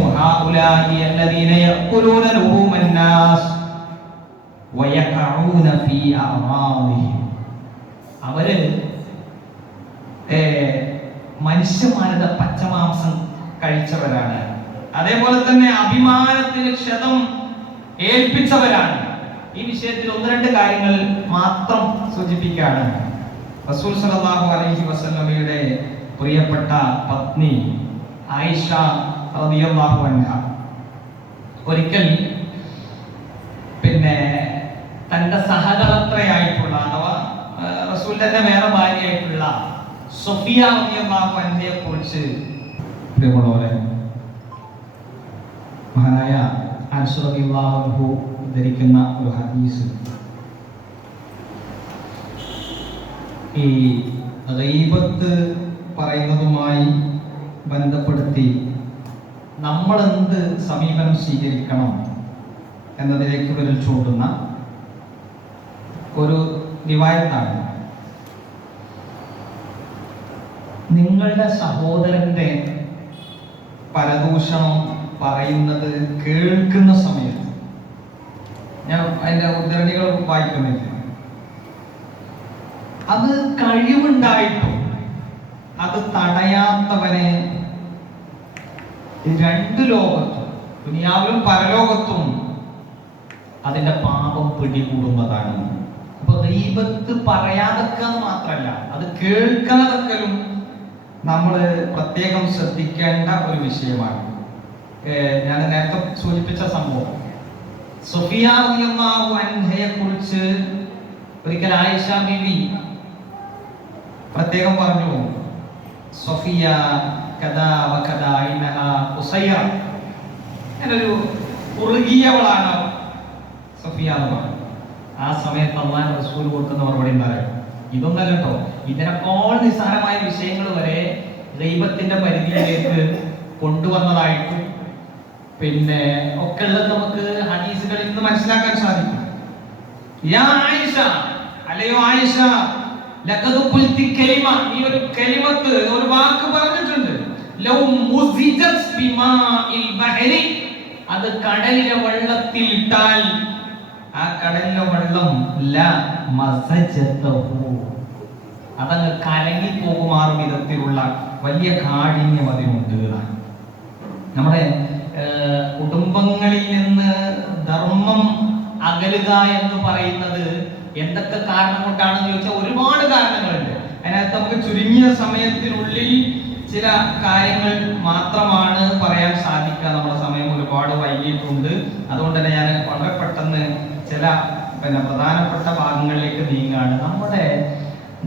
അവര് മനുഷ്യന്മാരുടെ പച്ചമാംസം കഴിച്ചവരാണ്. അതേപോലെ തന്നെ അഭിമാനത്തിന് ക്ഷതം ഏൽപ്പിച്ചവരാണ്. ഈ വിഷയത്തിൽ ഒന്ന് രണ്ട് കാര്യങ്ങൾ മാത്രം സൂചിപ്പിക്കുകയാണ്. റസൂൽ സല്ലല്ലാഹു അലൈഹി വസല്ലമയുടെ പ്രിയപ്പെട്ട പത്നി ആയിഷ റളിയല്ലാഹു അൻഹ ഒരിക്കൽ തന്റെ സഹകളത്രയായിട്ടുള്ള അഥവാ റസൂൽ തന്നെ വേറെ ഭാര്യയായിട്ടുള്ള സഫിയ റളിയല്ലാഹു അൻഹയെ കുറിച്ച് പ്രിയമുള്ളവരെ, മഹാനായ അനസ് റളിയല്ലാഹു അൻഹു ഉദ്ധരിക്കുന്ന ഒരു ഹദീസ് ഈ ഗീബത്ത് പറയുന്നതുമായി ബന്ധപ്പെടുത്തി നമ്മൾ എന്ത് സമീപനം സ്വീകരിക്കണം എന്നതിലേക്ക് വിരൽ ചൂണ്ടുന്ന ഒരു റിവായത്താണ്. നിങ്ങളുടെ സഹോദരന്റെ പരദൂഷണം പറയുന്നത് കേൾക്കുന്ന സമയത്ത്, ഞാൻ അതിന്റെ ഉദ്ധരണികൾ വായിക്കുന്നില്ല, അത് കഴിവുണ്ടായിട്ടും അത് തടയാത്തവനെ രണ്ട് ലോകത്തും, ദുനിയാവിലും പരലോകത്തും അതിന്റെ പാപം പിടികൂടുന്നതാണ്. അപ്പൊ ഗീബത്ത് പറയാതെക്കുക മാത്രല്ല, അത് കേൾക്കാതെക്കലും നമ്മൾ പ്രത്യേകം ശ്രദ്ധിക്കേണ്ട ഒരു വിഷയമാണ്. ഞാൻ നേരത്തെ സൂചിപ്പിച്ച സംഭവം സഫിയ റളിയല്ലാഹു അൻഹയെ കുറിച്ച് ഒരിക്കൽ ആയിഷ ബീവി പ്രത്യേകം പറഞ്ഞു, സഫിയ കദാ വകദാ ഇന്നഹ ഖുസൈറ, എന്നൊരു ഉറുകിയവളാണ് സഫിയ എന്ന് പറഞ്ഞു. ആ സമയത്ത് അല്ലാഹുവിന്റെ റസൂൽ കൊടുക്കുന്ന മറുപടി എന്തായാലും ഇതൊന്നല്ല കേട്ടോ, ഇതിനേക്കാൾ നിസ്സാരമായ വിഷയങ്ങൾ വരെ ഗീബത്തിന്റെ പരിധിയിലേക്ക് കൊണ്ടുവന്നതായിട്ടും ഒക്കെ ഉള്ളത് നമുക്ക് ഹദീസുകളിൽ നിന്ന് മനസ്സിലാക്കാൻ സാധിക്കും. യാ ആയിഷ, അല്ലയോ ആയിഷ, ലഖദ് ഖുൽതി കലിമ, ഈ ഒരു കലിമത്ത്, ഒരു വാക്ക് പറഞ്ഞിട്ടുണ്ട്. ലൗ മുസിജത് ബിമാഇൽ ബഹരി, അത് കടലിലെ വെള്ളത്തിൽ ഇട്ടാൽ ആ കടലിലെ വെള്ളം ല മസജതഹു, അതങ്ങ് കലങ്ങി പോകുമാറും വിധത്തിലുള്ള വലിയ കാഠിന്യം അതിനുണ്ട്. നമ്മുടെ കുടുംബങ്ങളിൽ നിന്ന് ധർമ്മം അകലുക എന്ന് പറയുന്നത് എന്തൊക്കെ കാരണം കൊണ്ടാണെന്ന് ചോദിച്ചാൽ ഒരുപാട് കാരണങ്ങളുണ്ട്. അതിനകത്ത് നമുക്ക് ചുരുങ്ങിയ സമയത്തിനുള്ളിൽ ചില കാര്യങ്ങൾ മാത്രമാണ് പറയാൻ സാധിക്കുക. നമ്മുടെ സമയം ഒരുപാട് വൈകിയിട്ടുണ്ട്. അതുകൊണ്ട് തന്നെ ഞാൻ വളരെ പെട്ടെന്ന് ചില പ്രധാനപ്പെട്ട ഭാഗങ്ങളിലേക്ക് നീങ്ങാണ്. നമ്മുടെ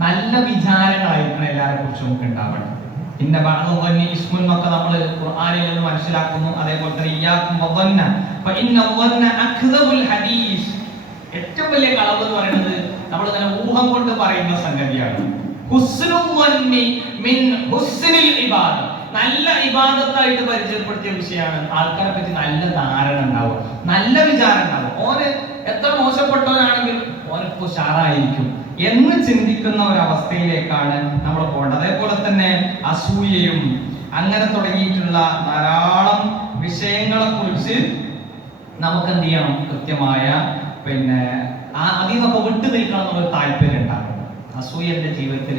നല്ല വിചാരങ്ങളായിരിക്കണം എല്ലാവരെ കുറിച്ചും നമുക്ക് ഉണ്ടാവണം. പിന്നെ ബഅദുൻ ഇസ്മുൻ എന്നൊക്കെ നമ്മൾ ഖുർആനിൽ നിന്ന് മനസ്സിലാക്കുന്നു. അതേപോലെ തന്നെ ഇയ്യാകും വദന്ന ഫഇന്ന വദന്ന അക്ദബുൽ ഹദീസ്, ഏറ്റവും വലിയ കളവ് എന്ന് പറയുന്നത് നമ്മൾ ഇങ്ങനെ ഊഹം കൊണ്ട് പറയുന്ന സംഗതിയാണ്. ഹുസ്നുൽ വന്നി മിൻ ഹുസ്നിൽ ഇബാദ, നല്ല ഇബാദത്തായിട്ട് പരിചയപ്പെടുത്തിയ വിഷയമാണ്. ആൾക്കാരെ പറ്റി നല്ല ധാരണ ഉണ്ടാവും, നല്ല വിചാരം ഉണ്ടാവും. ഓന് എത്ര മോശപ്പെട്ടവനാണെങ്കിലും ഓനിപ്പോ ഉഷാറായിരിക്കും എന്ന് ചിന്തിക്കുന്ന ഒരു അവസ്ഥയിലേക്കാണ് നമ്മൾ പോകേണ്ടത്. അതേപോലെ തന്നെ അസൂയയും അങ്ങനെ തുടങ്ങിയിട്ടുള്ള ധാരാളം വിഷയങ്ങളെ കുറിച്ച് നമുക്ക് എന്ത് ചെയ്യണം, കൃത്യമായ പിന്നെ അതിൽ നിന്നൊക്കെ വിട്ടു നിൽക്കണം എന്നൊരു താല്പര്യം ഉണ്ടാകും. അസൂയന്റെ ജീവിതത്തിൽ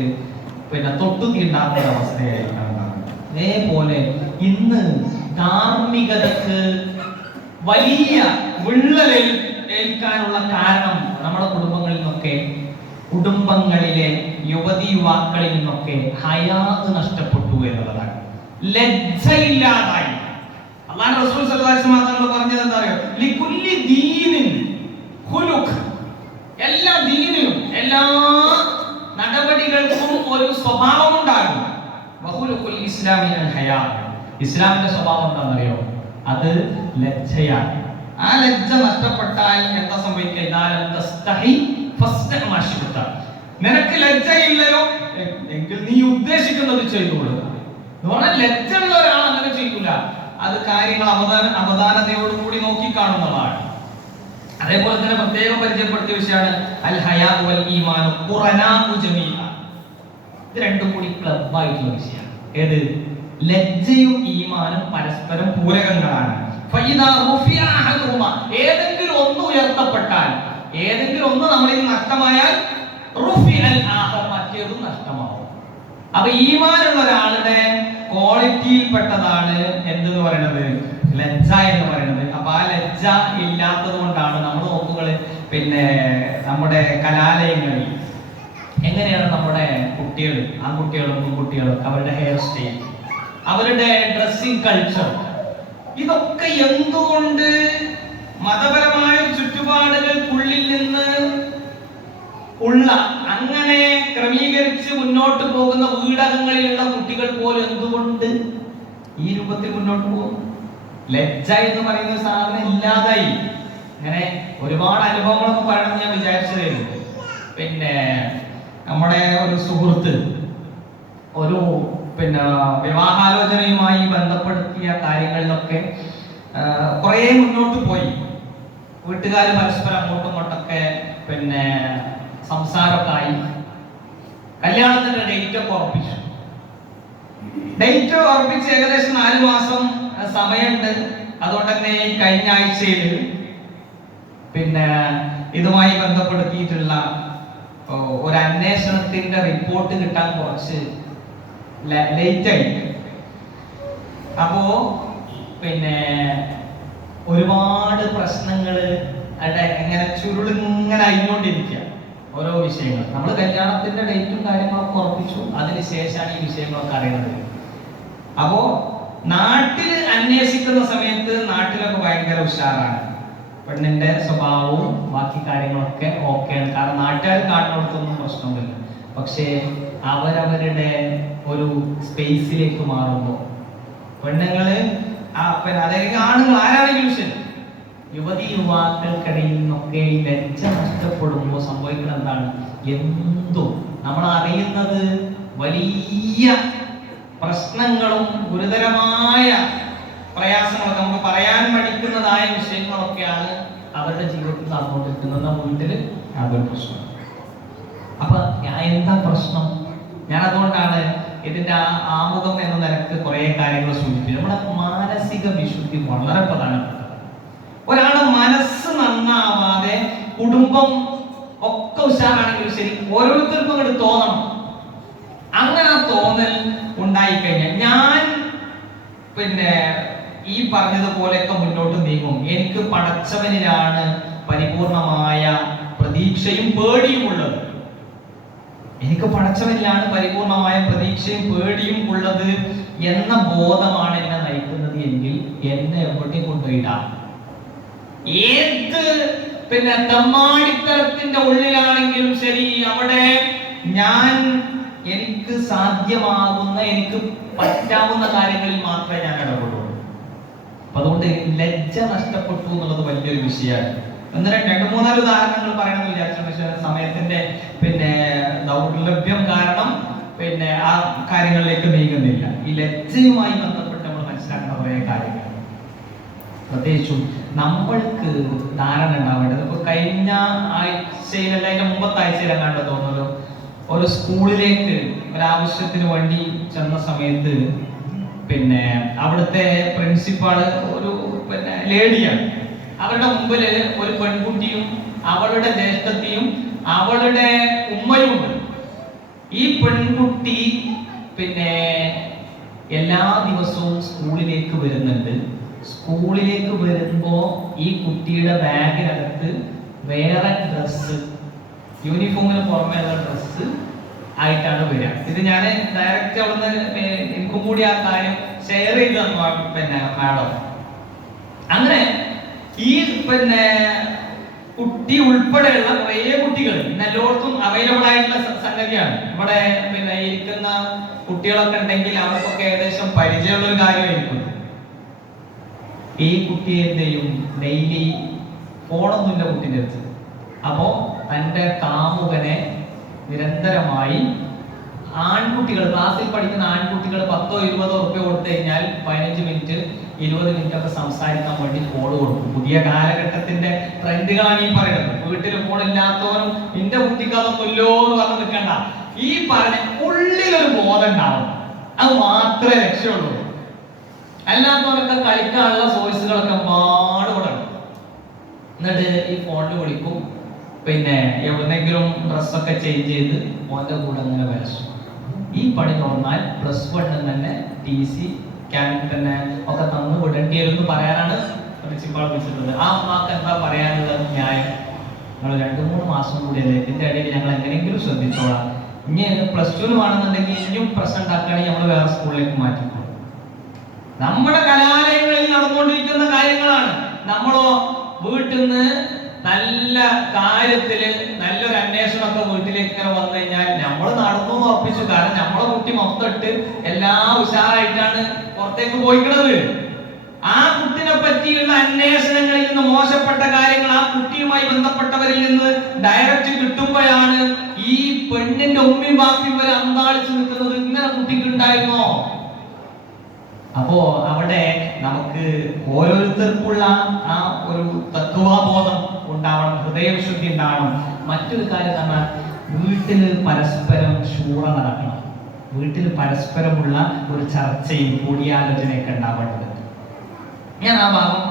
പിന്നെ തൊട്ടു തീണ്ടാത്ത അവസ്ഥയായിരിക്കണം. അതേപോലെ ഇന്ന് ധാർമ്മികതക്ക് വലിയ വിള്ളൽ ഏൽക്കാനുള്ള കാരണം നമ്മുടെ കുടുംബങ്ങളിലെ യുവതി യുവാക്കളിൽ നിന്നൊക്കെ ഹയാത്ത് നഷ്ടപ്പെട്ടു എന്നുള്ളതാണ്. ലജ്ജയില്ലാതായി. അല്ലാഹു റസൂൽ സല്ലല്ലാഹു അലൈഹി വസല്ലം പറഞ്ഞത് എന്താ അറിയോ? ലികുല്ലി ദീനിൻ ഖുലുഖ്. എല്ലാ ദീനിനും എല്ലാ നടപടികൾക്കും ഒരു സ്വഭാവം ഉണ്ടാകും. വഖുലുഖുൽ ഇസ്ലാമി അൽ ഹയാ. ഇസ്ലാമിന്റെ സ്വഭാവം എന്താണെന്നറിയോ? അത് ലജ്ജയാണ്. ആ ലജ്ജ നഷ്ടപ്പെട്ടാൽ എന്താ സംഭവിക്കുക? നിനക്ക് ലജ്ജയില്ലയോ എങ്കിൽ നീ ഉദ്ദേശിക്കുന്നത് ചെയ്തോളൂ എന്ന് പറഞ്ഞാൽ ലജ്ജയുള്ള ഒരാൾ അങ്ങനെ ചെയ്യൂല. അത് കാര്യങ്ങൾ അവധാനതയോടുകൂടി നോക്കിക്കാണുന്നതാണ്. അതേപോലെ തന്നെ പ്രത്യേകം പരിചയപ്പെടുത്തിയ വിഷയമാണ് അൽ ഹയാ വൽ ഈമാൻ ഖുറനാഉ ജമീഅ. ഇത് രണ്ടും കൂടി ക്ലബായിട്ടുള്ള വിഷയമാണ്. ഏത്? ലജ്ജയും ഈമാനും പരസ്പരം പൂരകങ്ങളാണ്. ഏതെങ്കിലും ഒന്ന് ഉയർത്തപ്പെട്ടാൽ, ഏതെങ്കിലും ഒന്ന് നമ്മളിൽ നഷ്ടമായാൽ മറ്റേതും നഷ്ടമാവും. അപ്പൊ ഈമാനുള്ള ഒരാളുടെ ക്വാളിറ്റിയിൽപ്പെട്ടതാണ് എന്തെന്ന് പറയുന്നത്? ലജ്ജ എന്ന് പറയുന്നത്. അപ്പൊ ആ ലജ്ജ ഇല്ലാത്തത് കൊണ്ടാണ് നമ്മൾ നോക്കുകള് പിന്നെ നമ്മുടെ കലാലയങ്ങളിൽ എങ്ങനെയാണ് നമ്മുടെ കുട്ടികൾ, ആൺകുട്ടികളും പെൺകുട്ടികളും, അവരുടെ ഹെയർ സ്റ്റൈൽ, അവരുടെ ഡ്രസ്സിംഗ് കൾച്ചർ, ഇതൊക്കെ എന്തുകൊണ്ട് മതപരമായ ചുറ്റുപാടുകൾക്കുള്ളിൽ നിന്ന് ഉള്ള അങ്ങനെ ക്രമീകരിച്ച് മുന്നോട്ട് പോകുന്ന വീടകങ്ങളിലുള്ള കുട്ടികൾ പോലും എന്തുകൊണ്ട് ഈ രൂപത്തിൽ മുന്നോട്ട് പോകും? ലജ്ജ എന്ന് പറയുന്ന സാധനം ഇല്ലാതായി. അങ്ങനെ ഒരുപാട് അനുഭവങ്ങളൊക്കെ പറയണമെന്ന് ഞാൻ വിചാരിച്ചതായിരുന്നു. പിന്നെ നമ്മുടെ ഒരു സുഹൃത്ത് ഒരു പിന്നെ വിവാഹാലോചനയുമായി ബന്ധപ്പെടുത്തിയ കാര്യങ്ങളിലൊക്കെ കുറേ മുന്നോട്ട് പോയി. വീട്ടുകാർ പരസ്പരം അങ്ങോട്ടും ഇങ്ങോട്ടൊക്കെ പിന്നെ സംസാരമൊക്കെ ആയി. കല്യാണത്തിന്റെ ഡേറ്റ് ഒക്കെ ഉറപ്പിച്ചു. ഡേറ്റ് ഉറപ്പിച്ച് ഏകദേശം 4 മാസം സമയമുണ്ട്. അതുകൊണ്ട് തന്നെ കഴിഞ്ഞ ആഴ്ചയിൽ പിന്നെ ഇതുമായി ബന്ധപ്പെടുത്തിയിട്ടുള്ള ഒരു അന്വേഷണത്തിന്റെ റിപ്പോർട്ട് കിട്ടാൻ കുറച്ച് ലേറ്റായി. അപ്പോ പിന്നെ ഒരുപാട് പ്രശ്നങ്ങൾ എങ്ങനെ ചുരുളിങ്ങനെ അയിക്കൊണ്ടിരിക്കുക. ഓരോ വിഷയങ്ങൾ നമ്മൾ കല്യാണത്തിന്റെ ഡേറ്റും കാര്യങ്ങളൊക്കെ ഉറപ്പിച്ചു. അതിനുശേഷമാണ് ഈ വിഷയങ്ങളൊക്കെ അറിയുന്നത്. അപ്പോ നാട്ടിൽ അന്വേഷിക്കുന്ന സമയത്ത് നാട്ടിലൊക്കെ ഭയങ്കര ഉഷാറാണ്. പെണ്ണിന്റെ സ്വഭാവവും ബാക്കി കാര്യങ്ങളൊക്കെ ഓക്കെയാണ്. കാരണം നാട്ടുകാർ കാണുന്നിടത്തൊന്നും പ്രശ്നമില്ല. പക്ഷേ അവരവരുടെ ഒരു സ്പേസിലേക്ക് മാറുമ്പോൾ പെണ്ണുങ്ങള് അതല്ലെങ്കിൽ ആണുങ്ങൾ ആരാണെങ്കിലും ശരി, യുവതി യുവാക്കൾക്കിടയിൽ നിന്നൊക്കെ ലജ്ജ നഷ്ടപ്പെടുമ്പോൾ സംഭവിക്കുന്നത് എന്താണ്? എന്തോ നമ്മൾ അറിയുന്നത് വലിയ പ്രശ്നങ്ങളും ഗുരുതരമായ പ്രയാസങ്ങളൊക്കെ നമുക്ക് പറയാൻ പഠിക്കുന്നതായ വിഷയങ്ങളൊക്കെയാണ് അവരുടെ ജീവിതത്തിൽ നടന്നുകൊണ്ടിരിക്കുന്നത്. വീട്ടിൽ അതൊരു പ്രശ്നം. അപ്പൊ എന്താ പ്രശ്നം? ഞാൻ അതുകൊണ്ടാണ് ഇതിന്റെ ആമുഖം എന്ന നിലക്ക് കുറെ കാര്യങ്ങൾ സൂചിപ്പിച്ചു. നമ്മുടെ മാനസിക വിശുദ്ധി വളരെ പ്രധാനപ്പെട്ട. ഒരാളുടെ മനസ്സ് നന്നാവാതെ കുടുംബം ഒക്കെ ഉഷാറാണെങ്കിലും ശരി, ഓരോരുത്തർക്കും അങ്ങോട്ട് തോന്നണം. അങ്ങനെ തോന്നൽ ഉണ്ടായിക്കഴിഞ്ഞാൽ ഞാൻ പിന്നെ ഈ പറഞ്ഞതുപോലെയൊക്കെ മുന്നോട്ട് നീങ്ങും. എനിക്ക് പടച്ചവനിലാണ് പരിപൂർണമായ പ്രതീക്ഷയും പേടിയും ഉള്ളത്. എനിക്ക് പടച്ചവനിലാണ് പരിപൂർണമായ പ്രതീക്ഷയും പേടിയും ഉള്ളത് എന്ന ബോധമാണ് എന്നെ നയിക്കുന്നത് എങ്കിൽ എന്നെ എവിടെ കൊണ്ടുപോയിടാം. ഏത് പിന്നെ തെമ്മാടിത്തരത്തിന്റെ ഉള്ളിലാണെങ്കിലും ശരി, അവിടെ ഞാൻ എനിക്ക് സാധ്യമാകുന്ന, എനിക്ക് പറ്റാവുന്ന കാര്യങ്ങളിൽ മാത്രമേ ഞാൻ ഇടപെടുള്ളൂ. അപ്പൊ അതുകൊണ്ട് ലജ്ജ നഷ്ടപ്പെട്ടു എന്നുള്ളത് വലിയൊരു വിഷയമാണ്. 2-3 ഉദാഹരണങ്ങൾ പറയണമെന്ന് വിചാരിച്ചു. പക്ഷേ സമയത്തിന്റെ പിന്നെ ദൗർലഭ്യം കാരണം പിന്നെ ആ കാര്യങ്ങളിലേക്ക് നീങ്ങുന്നില്ല. ഈ ലജ്ജയുമായി ബന്ധപ്പെട്ട് നമ്മൾ മനസ്സിലാക്കുന്ന കുറേ കാര്യങ്ങൾ, പ്രത്യേകിച്ചും നമ്മൾക്ക് ധാരണ ഉണ്ടാവേണ്ടത്. ഇപ്പൊ കഴിഞ്ഞ ആഴ്ചയിലല്ല, അതിന്റെ മുമ്പത്തെ ആഴ്ചയിലെങ്ങാണ്ട് തോന്നുന്നു, ഒരു സ്കൂളിലേക്ക് ഒരാവശ്യത്തിന് വേണ്ടി ചെന്ന സമയത്ത് പിന്നെ അവിടുത്തെ പ്രിൻസിപ്പാള് ഒരു പിന്നെ ലേഡിയാണ്. അവരുടെ മുമ്പിൽ ഒരു പെൺകുട്ടിയും അവളുടെ ജ്യേഷ്ഠത്തിയും അവളുടെ ഉമ്മയും ഉണ്ട്. ഈ പെൺകുട്ടി പിന്നെ എല്ലാ ദിവസവും സ്കൂളിലേക്ക് വരുന്നുണ്ട്. സ്കൂളിലേക്ക് വരുമ്പോ ഈ കുട്ടിയുടെ ബാഗിനകത്ത് വേറെ ഡ്രസ്സ്, യൂണിഫോമിന് പുറമേ ഡ്രസ്സ് ആയിട്ടാണ് വരിക. ഇത് ഞാൻ ഡയറക്റ്റ് അവിടുന്ന് എനിക്കും കൂടി ആ കാര്യം ഷെയർ ചെയ്ത് തന്നു പിന്നെ മാഡം. അങ്ങനെ ഈ പിന്നെ കുട്ടി ഉൾപ്പെടെയുള്ള കുറേ കുട്ടികൾ ഇന്ന് എല്ലായിടത്തും അവൈലബിൾ ആയിട്ടുള്ള സംഗതിയാണ്. ഇവിടെ പിന്നെ ഇരിക്കുന്ന കുട്ടികളൊക്കെ ഉണ്ടെങ്കിൽ അവർക്കൊക്കെ ഏകദേശം പരിചയമുള്ള ഒരു കാര്യമായിരിക്കും. ഈ കുട്ടി എന്ത് ചെയ്യും? ഡെയിലി ഫോണൊന്നുമില്ല കുട്ടിൻ്റെ അടുത്ത്. അപ്പോ തൻ്റെ കാമുകനെ നിരന്തരമായി ആൺകുട്ടികൾ, ക്ലാസ്സിൽ പഠിക്കുന്ന ആൺകുട്ടികൾ 10-20 ഉറുപ്പ്യ കൊടുത്തു കഴിഞ്ഞാൽ 15 മിനിറ്റ് 20 മിനിറ്റ് ഒക്കെ സംസാരിക്കാൻ വേണ്ടി ഫോൺ കൊടുക്കും. പുതിയ കാലഘട്ടത്തിന്റെ ട്രെൻഡുകളാണ് ഈ പറയുന്നത്. വീട്ടിൽ ഫോൺ ഇല്ലാത്തവരും എന്റെ കുട്ടിക്ക് അതൊന്നുമില്ലോ എന്ന് പറഞ്ഞ് നിൽക്കണ്ട. ഈ പറഞ്ഞ ഉള്ളിലൊരു ബോധം ഉണ്ടാവും, അത് മാത്രമേ രക്ഷയുള്ളൂ. അല്ലാത്തവരൊക്കെ കളിക്കാനുള്ള സോഴ്സുകളൊക്കെ പാടുപെടും. എന്നിട്ട് ഈ ഫോണിൽ വിളിക്കും, പിന്നെ എവിടെന്നെങ്കിലും ഡ്രസ്സൊക്കെ ചേഞ്ച് ചെയ്ത് മോന്റെ കൂടെ അങ്ങനെ വരച്ചു. ഈ പണി തുറന്നാൽ +1 തന്നെ TC ക്യാമ്പിൽ തന്നെ ഒക്കെ തന്നു വിടേണ്ടി വരും എന്ന് പറയാനാണ് പ്രിൻസിപ്പാൾ വിളിച്ചിട്ടുള്ളത്. ആ അമ്മക്ക് എന്താ പറയാനുള്ളത്? ന്യായം, നിങ്ങൾ 2-3 മാസം കൂടി അല്ലേ, ഇതിന്റെ ഇടയിൽ ഞങ്ങൾ എങ്ങനെയെങ്കിലും ശ്രദ്ധിച്ചോളാം. ഇനി +2 വേണമെന്നുണ്ടെങ്കിൽ ഇനിയും പ്രശ്നം ഉണ്ടാക്കുകയാണെങ്കിൽ നമ്മൾ വേറെ സ്കൂളിലേക്ക് മാറ്റിക്കോളും. നമ്മുടെ കലാലയങ്ങളിൽ നടന്നുകൊണ്ടിരിക്കുന്ന കാര്യങ്ങളാണ്. നമ്മളോ വീട്ടിൽ നിന്ന് നല്ല കാര്യത്തില് നല്ലൊരു അന്വേഷണമൊക്കെ വീട്ടിലേക്ക് ഇങ്ങനെ വന്നു കഴിഞ്ഞാൽ നമ്മൾ നടന്നു ഉറപ്പിച്ചു. കാരണം നമ്മളെ കുട്ടി മൊത്തമിട്ട് എല്ലാ ഉഷാറായിട്ടാണ് പുറത്തേക്ക് പോയിക്കുന്നത്. ആ കുട്ടിനെ പറ്റിയുള്ള അന്വേഷണങ്ങളിൽ നിന്ന് മോശപ്പെട്ട കാര്യങ്ങൾ ആ കുട്ടിയുമായി ബന്ധപ്പെട്ടവരിൽ നിന്ന് ഡയറക്റ്റ് കിട്ടുമ്പോഴാണ് ഈ പെണ്ണിന്റെ ഉമ്മയും ബാപ്പിയും വരെ അന്താളിച്ചു നിൽക്കുന്നത്. ഇങ്ങനെ കുട്ടിക്ക് ഉണ്ടായിരുന്നോ? അപ്പോ അവിടെ നമുക്ക് ഓരോരുത്തർക്കുള്ള ആ ഒരു തത്വബോധം ഉണ്ടാവണം, ഹൃദയവിശുദ്ധി ഉണ്ടാവണം. മറ്റൊരു കാര്യം പറഞ്ഞാൽ വീട്ടിൽ പരസ്പരം ശൂറ നടക്കണം. വീട്ടിൽ പരസ്പരമുള്ള ഒരു ചർച്ചയും കൂടിയാലോചനയൊക്കെ ഉണ്ടാവേണ്ടത്. ഞാൻ ആ ഭാഗം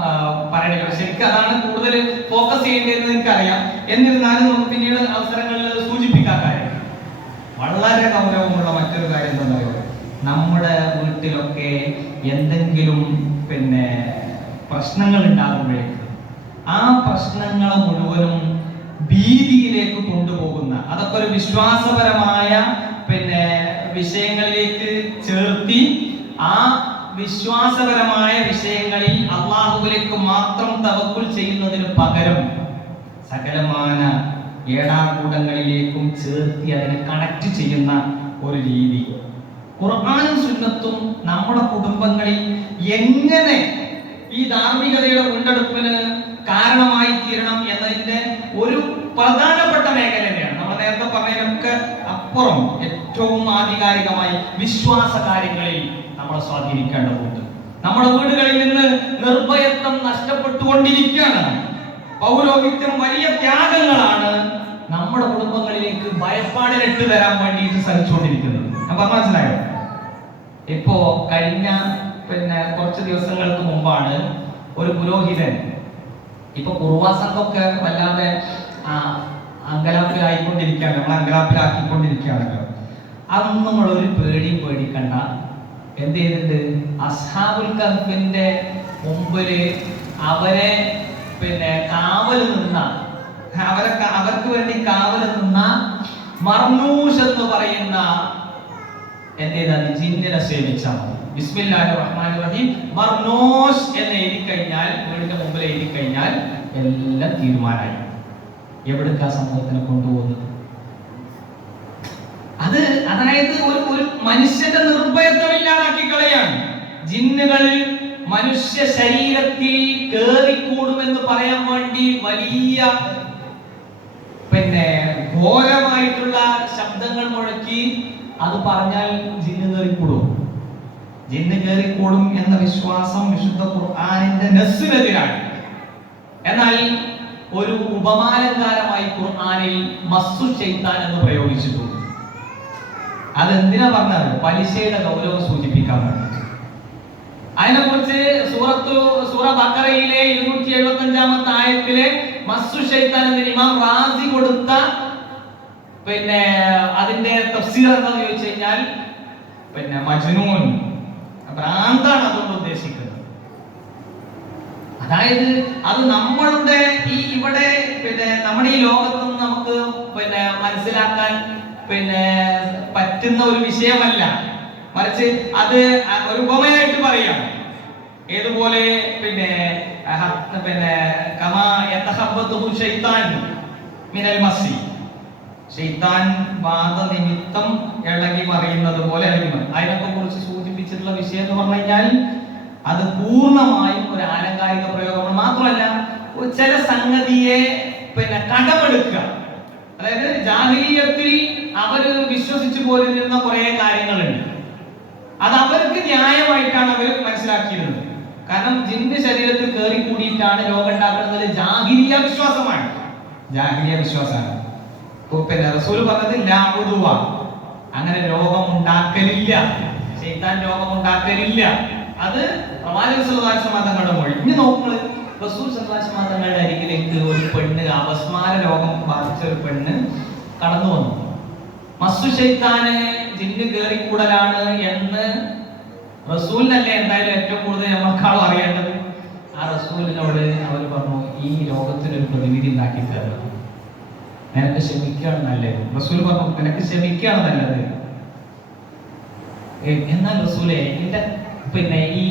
പറയണില്ല, ശരിക്കും അതാണ് കൂടുതൽ ഫോക്കസ് ചെയ്യേണ്ടതെന്ന് എനിക്കറിയാം. എന്നിരുന്നാലും നമുക്ക് പിന്നീട് അവസരങ്ങളിൽ സൂചിപ്പിക്കാൻ കാര്യം വളരെ ഗൗരവമുള്ള മറ്റൊരു കാര്യം എന്താ പറയുക, നമ്മുടെ വീട്ടിലൊക്കെ എന്തെങ്കിലും പിന്നെ പ്രശ്നങ്ങൾ ഉണ്ടാകുമ്പോഴേക്ക് ആ പ്രശ്നങ്ങളെ മുഴുവനും ഭീതിയിലേക്ക് കൊണ്ടുപോകുന്ന, അതൊക്കെ ഒരു വിശ്വാസപരമായ പിന്നെ വിഷയങ്ങളിലേക്ക് ചേർത്തി ആ വിശ്വാസപരമായ വിഷയങ്ങളിൽ അള്ളാഹുവിലേക്ക് മാത്രം തവക്കുൽ ചെയ്യുന്നതിന് പകരം സകലമാന ഏടാകൂടങ്ങളിലേക്കും ചേർത്തി അതിനെ കണക്ട് ചെയ്യുന്ന ഒരു രീതി ഖുർആനും സുന്നത്തും നമ്മുടെ കുടുംബങ്ങളിൽ എങ്ങനെ ഈ ധാർമ്മികതയുടെ വീണ്ടെടുപ്പിന് കാരണമായി തീരണം എന്നതിന്റെ ഒരു പ്രധാനപ്പെട്ട മേഖല തന്നെയാണ്. നമ്മൾ നേരത്തെ പറഞ്ഞതിനൊക്കെ അപ്പുറം ഏറ്റവും ആധികാരികമായി വിശ്വാസ കാര്യങ്ങളിൽ നമ്മളെ സ്വാധീനിക്കേണ്ടതുണ്ട്. നമ്മുടെ വീടുകളിൽ നിന്ന് നിർഭയത്വം നഷ്ടപ്പെട്ടുകൊണ്ടിരിക്കുകയാണ്. പൗരോഹിത്യം വലിയ ത്യാഗങ്ങളാണ് നമ്മുടെ കുടുംബങ്ങളിലേക്ക് ഭയപ്പാടിനിട്ട് തരാൻ വേണ്ടിയിട്ട് ശ്രമിച്ചുകൊണ്ടിരിക്കുന്നത്. അപ്പൊ മനസ്സിലായോ? ഇപ്പോ കഴിഞ്ഞ പിന്നെ കുറച്ച് ദിവസങ്ങൾക്ക് മുമ്പാണ് ഒരു പുരോഹിതൻ, ഇപ്പൊ കുർവാസംഘമൊക്കെ വല്ലാതെ അങ്കലാപ്പിലായിക്കൊണ്ടിരിക്കുകയാണ്, നമ്മൾ അങ്കലാപ്പിലാക്കിക്കൊണ്ടിരിക്കുകയാണല്ലോ. അതൊന്നും നമ്മളൊരു പേടിയും പേടിക്കണ്ട. എന്ത് ചെയ്തിട്ടുണ്ട്? അസ്ഹാബുൽ കഹ്ഫിന്റെ മുമ്പില് അവരെ പിന്നെ കാവൽ നിന്ന, അവർക്ക് വേണ്ടി കാവൽ നിന്ന മർനൂഷ് എന്ന് പറയുന്ന ജിന്നിനെ സേവിച്ചാൽ മതി. ബിസ്മില്ലാഹിർ റഹ്മാനിർ റഹീം മർനൂഷ് എന്ന് എഴുതി കഴിഞ്ഞാൽ, വീടിന്റെ മുമ്പിൽ എഴുതി കഴിഞ്ഞാൽ എല്ലാം തീരുമാനമായി. എവിടേക്കാ സമൂഹത്തിനെ കൊണ്ടുപോകുന്നത്? അതായത് ഒരു മനുഷ്യന്റെ നിർഭയത്വം ഇല്ലാതാക്കി കളയാണ്. ജിന്നുകൾ മനുഷ്യ ശരീരത്തിൽ കേറിക്കൂടുമെന്ന് പറയാൻ വേണ്ടി വലിയ പിന്നെ ഘോരമായിട്ടുള്ള ശബ്ദങ്ങൾ മുഴക്കി അത് പറഞ്ഞാൽ ജിന്ന് കേറിക്കൂടും. ജിന്ന് കേറിക്കൂടും എന്ന വിശ്വാസം വിശുദ്ധ ഖുർആനിന്റെ നസ്സിനെതിരാണ്. എന്നാൽ ഒരു ഉപമാലങ്കാരമായി ഖുർആനിൽ മസ്സു ശൈത്താൻ എന്ന് പ്രയോഗിച്ചിട്ടുണ്ട്. അതെന്തിനാ പറഞ്ഞത്? പലിശയുടെ ഗൗരവം സൂചിപ്പിക്കാൻ വേണ്ടി. അതിനെ കുറിച്ച് സൂറ ബഖറയിലെ 275-ാമത്തെ ആയത്തിലെ മസ്സു ശൈത്താൻ എന്ന ഇമാം റാസി കൊടുത്ത പിന്നെ അതിന്റെ തഫ്സീർ എന്താണെന്ന് ചോദിച്ചു കഴിഞ്ഞാൽ പിന്നെ മജ്നൂൻ, ഭ്രാന്താണ് അതുകൊണ്ട് ഉദ്ദേശിക്കുന്നത്. അതായത് അത് നമ്മളുടെ ഇവിടെ പിന്നെ നമ്മുടെ ഈ ലോകത്ത് നിന്ന് നമുക്ക് പിന്നെ മനസ്സിലാക്കാൻ പിന്നെ പറ്റുന്ന ഒരു വിഷയമല്ല, മറിച്ച് അത് ഒരു ഉപമയായിട്ട് പറയാം. ഏതുപോലെ പിന്നെ കമാ യതഖബ്ബതുഹു ശൈത്താൻ മിനൽ മസ്സി, ശൈത്താൻ ബാധ നിമിത്തം ഇളകി മറിയുന്നത് പോലെ അതിനൊക്കെ കുറിച്ച് സൂചിപ്പിച്ചിട്ടുള്ള വിഷയം എന്ന് പറഞ്ഞു കഴിഞ്ഞാൽ അത് പൂർണ്ണമായും ഒരു ആലങ്കാരിക പ്രയോഗമാണ്. മാത്രമല്ല ചില സംഗതിയെ പിന്നെ കടമെടുക്കുക. അതായത് ജാഹിലിയ്യത്തിൽ അവര് വിശ്വസിച്ചു പോരുന്ന കുറെ കാര്യങ്ങളുണ്ട്, അത് അവർക്ക് ന്യായമായിട്ടാണ് അവർ മനസ്സിലാക്കിയിരുന്നത്. കാരണം ജിന്ന് ശരീരത്തിൽ കയറി കൂടിയിട്ടാണ് രോഗം ഉണ്ടാക്കുന്നത് ജാഹിലിയ വിശ്വാസമാണ്. പിന്നെ റസൂൽ പറഞ്ഞത് ലാഉദുവ, അങ്ങനെ രോഗം ഉണ്ടാക്കലില്ല, ശൈത്താൻ രോഗം ഉണ്ടാക്കലില്ല. അത് പ്രവാചകൻ സല്ലല്ലാഹു അലൈഹി വസല്ലം തങ്ങളുടെ മൊഴി. ഇനി നോക്കുക, റസൂൽ സല്ലല്ലാഹു അലൈഹി വസല്ലം തങ്ങളുടെ അരികിലേക്ക് ഒരു പെണ്ണ്, അപസ്മാര രോഗം ബാധിച്ച ഒരു പെണ്ണ് കടന്നു വന്നു. മസ്സു ശൈത്താന് ജിന്ന് കയറിക്കൂടലാണ് എന്ന് റസൂലിനല്ലേ എന്തായാലും ഏറ്റവും കൂടുതൽ നമ്മളെക്കാളും അറിയേണ്ടത്. ആ റസൂലിനോട് അവർ പറഞ്ഞു, ഈ രോഗത്തിനൊരു പ്രതിവിധി ഉണ്ടാക്കി തരണം, നിനക്ക് ക്ഷമിക്കുകയാണ് നല്ലത്. റസൂൽ പറഞ്ഞു, നിനക്ക് ക്ഷമിക്കുകയാണ് നല്ലത്. എന്നാൽ റസൂലെ, എന്റെ പിന്നെ ഈ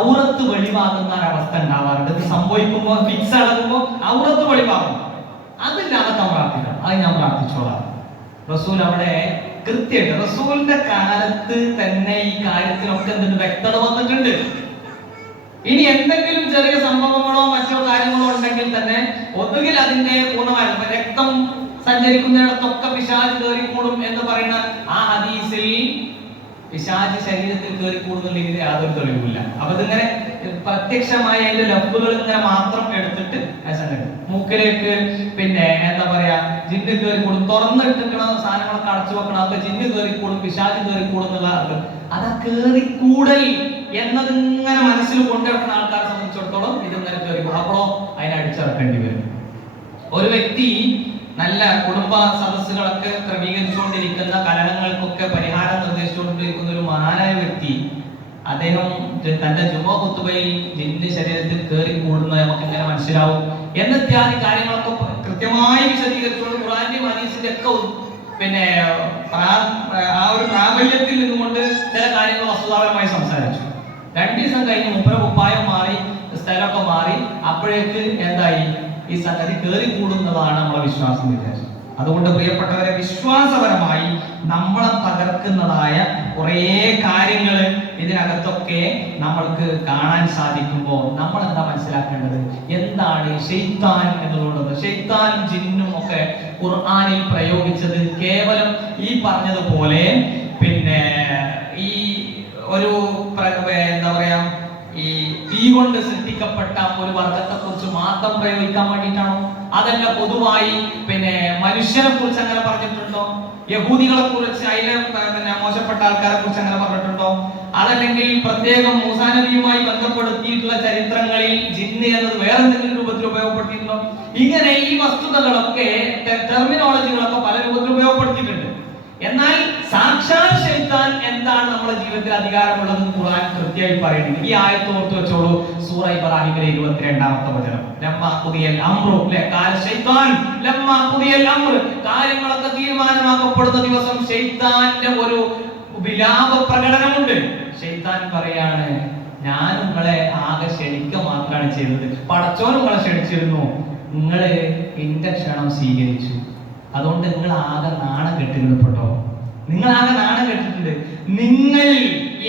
ഔറത്ത് വെളിവാകുന്ന ഒരവസ്ഥ ഉണ്ടാവാറുണ്ട്. ഇത് സംഭവിക്കുമ്പോൾ ഫിക്സ് അടങ്ങുമ്പോൾ ഔറത്ത് വെളിവാകും, അതില്ലാതെ പ്രാർത്ഥിക്കണം. അത് ഞാൻ പ്രാർത്ഥിച്ചോളാം. റസൂൽ അവിടെ കൃത്യമായിട്ട് റസൂലിന്റെ കാലത്ത് തന്നെ ഈ കാര്യത്തിനൊക്കെ എന്തുണ്ട്, വ്യക്തത വന്നിട്ടുണ്ട്. ഇനി എന്തെങ്കിലും ചെറിയ സംഭവങ്ങളോ മറ്റോ കാര്യങ്ങളോ ഉണ്ടെങ്കിൽ തന്നെ ഒന്നുകിൽ അതിന്റെ പൂർണ്ണമായ രക്തം സഞ്ചരിക്കുന്നിടത്തൊക്കെ പിശാച് കയറിക്കൂടും എന്ന് പറയുന്ന ആ ഹദീസിൽ പിശാച് ശരീരത്തിൽ കയറിക്കൂടുന്നുണ്ടെങ്കിൽ യാതൊരു തെളിവുമില്ല. അപ്പൊ ഇതിങ്ങനെ പ്രത്യക്ഷമായ അതിന്റെ ലഫ്ലുകൾ ഇങ്ങനെ മാത്രം എടുത്തിട്ട് മൂക്കിലേക്ക് പിന്നെ എന്താ പറയാ ജിന്ന് കയറിക്കൂടും, തുറന്നിട്ടിട്ടുള്ള സാധനങ്ങളൊക്കെ അടച്ചു വെക്കണം, അപ്പൊ ജിന്ന് കയറിക്കൂടും, പിശാച് കയറിക്കൂടും എന്നുള്ള അതാ കയറിക്കൂടൽ എന്നതിങ്ങനെ മനസ്സിൽ കൊണ്ടുവരുന്ന ആൾക്കാരെ സംബന്ധിച്ചിടത്തോളം ഇതിങ്ങനെ കയറിക്കൂടും. അപ്പോഴോ അതിനെ അടിച്ചിറക്കേണ്ടി വരും. ഒരു വ്യക്തി നല്ല കുടുംബ സദസ്സുകളൊക്കെ ക്രമീകരിച്ചുകൊണ്ടിരിക്കുന്ന കലഹങ്ങൾക്കൊക്കെ പരിഹാരം നിർദ്ദേശിച്ചുകൊണ്ടിരിക്കുന്ന ഒരു മഹാനായ വ്യക്തി, അദ്ദേഹം തന്റെ ജുമുഅ ഖുതുബയിൽ ജിന്ന് ശരീരത്തിൽ കയറി കൂടുന്നത് നമുക്ക് ഇങ്ങനെ മനസ്സിലാവും എന്നിത്യാദി കാര്യങ്ങളൊക്കെ കൃത്യമായി വിശദീകരിച്ചുകൊണ്ട് ഖുർആന്റെയും ഹദീസിന്റെ ഒക്കെ പിന്നെ ആ ഒരു പ്രാബല്യത്തിൽ നിന്നുകൊണ്ട് ചില കാര്യങ്ങൾ വസ്തുതാപരമായി സംസാരിച്ചു. 2 ദിവസം കഴിഞ്ഞ് മുപ്പര കുപ്പായം മാറി, സ്ഥലമൊക്കെ മാറി, അപ്പോഴേക്ക് എന്തായി, ഈ സംഗതി കയറി കൂടുന്നതാണ് നമ്മളെ വിശ്വാസം വിചാരിച്ചു. അതുകൊണ്ട് പ്രിയപ്പെട്ടവരെ, വിശ്വാസപരമായി നമ്മളെ തകർക്കുന്നതായ കുറേ കാര്യങ്ങൾ ഇതിനകത്തൊക്കെ നമ്മൾക്ക് കാണാൻ സാധിക്കുമ്പോൾ നമ്മൾ എന്താ മനസ്സിലാക്കേണ്ടത്, എന്താണ് ശൈത്താൻ എന്നുള്ളത്. ശൈത്താനും ജിന്നും ഒക്കെ ഖുർആനിൽ പ്രയോഗിച്ചത് കേവലം ഈ പറഞ്ഞതുപോലെ പിന്നെ ഈ ഒരു എന്താ പറയാ ഈ തീ കൊണ്ട് സൃഷ്ടിക്കപ്പെട്ട ഒരു വർഗത്തെ കുറിച്ച് മാത്രം പ്രയോഗിക്കാൻ വേണ്ടിയിട്ടാണോ? അതല്ല പൊതുവായി പിന്നെ മനുഷ്യനെ കുറിച്ച് അങ്ങനെ പറഞ്ഞിട്ടുണ്ടോ? യഹൂദികളെ കുറിച്ച്, അതിലെ പിന്നെ മോശപ്പെട്ട ആൾക്കാരെ കുറിച്ച് അങ്ങനെ പറഞ്ഞിട്ടുണ്ടോ? അതല്ലെങ്കിൽ പ്രത്യേകം മൂസാ നബിയുമായി ബന്ധപ്പെടുത്തിയിട്ടുള്ള ചരിത്രങ്ങളിൽ ജിന്ന് എന്നത് വേറെ എന്തെങ്കിലും രൂപത്തിൽ ഉപയോഗപ്പെടുത്തിയിട്ടുണ്ടോ? ഇങ്ങനെ ഈ വസ്തുതകളൊക്കെ ടെർമിനോളജികളൊക്കെ പല രൂപത്തിൽ ഉപയോഗപ്പെടുത്തിയിട്ടുണ്ട്. എന്നാൽ സാക്ഷാൽ ശൈത്താൻ എന്താണ് നമ്മുടെ ജീവിതത്തിൽ അധികാരമുള്ളതെന്ന് ഖുർആൻ കൃത്യമായി പറയുന്നുണ്ട്. ഈ ആയത്ത് ഓർത്തു വെച്ചോളൂ. സൂറ ഇബ്രാഹിമിലെ 22-ാമത്തെ വചനം. ലമ്മാ ഖുദിയൽ അംറു, ഖാല ശൈത്താൻ ലമ്മാ ഖുദിയൽ അംറു, കാര്യങ്ങളൊക്കെ തീരുമാനമാക്കപ്പെടുന്ന ദിവസം ശൈത്താന്റെ ഒരു വിലാപ പ്രകടനമുണ്ട്. ശൈത്താൻ പറയാണ്, ഞാൻ നിങ്ങളെ ആകെ ക്ഷണിക്കുക മാത്രമാണ് ചെയ്തത്, പടച്ചോൻ നിങ്ങളെ ക്ഷണിച്ചിരുന്നു, നിങ്ങള് എന്റെ ക്ഷണം സ്വീകരിച്ചു, അതുകൊണ്ട് നിങ്ങൾ ആകെ നാണം കെട്ടിടപ്പെട്ടോ, നിങ്ങൾ ആകെ നാണം കെട്ടിട്ടുണ്ട്. നിങ്ങൾ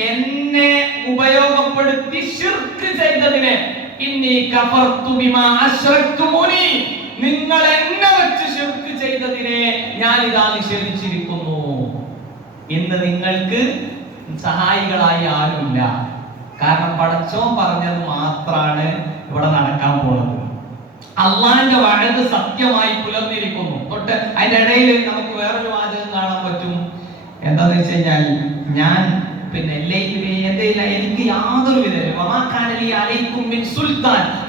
എന്നെ ഉപയോഗപ്പെടുത്തി ശിർക്ക് ചെയ്തതിനെ ഇന്നി കഫർതു ബിമാ അശ്റക്തുമുനി, നിങ്ങൾ എന്നെ വെച്ച് ശിർക്ക് ചെയ്തതിനെ ഞാൻ ഇതാ നിഷേധിച്ചിരിക്കുന്നു. ഇന്ന് നിങ്ങൾക്ക് സഹായികളായി ആരുമില്ല. കാരണം പടച്ചോൻ പറഞ്ഞത് മാത്രമാണ് ഇവിടെ നടക്കാൻ പോകുന്നത്. അള്ളാന്റെ വഴക്ക് സത്യമായി പുലർന്നിരിക്കുന്നു. തൊട്ട് അതിന്റെ ഇടയിൽ നമുക്ക് വേറൊരു വാചകം കാണാൻ പറ്റും. എന്താന്ന് വെച്ച് കഴിഞ്ഞാൽ, ഞാൻ പിന്നെ എനിക്ക് യാതൊരു വിധ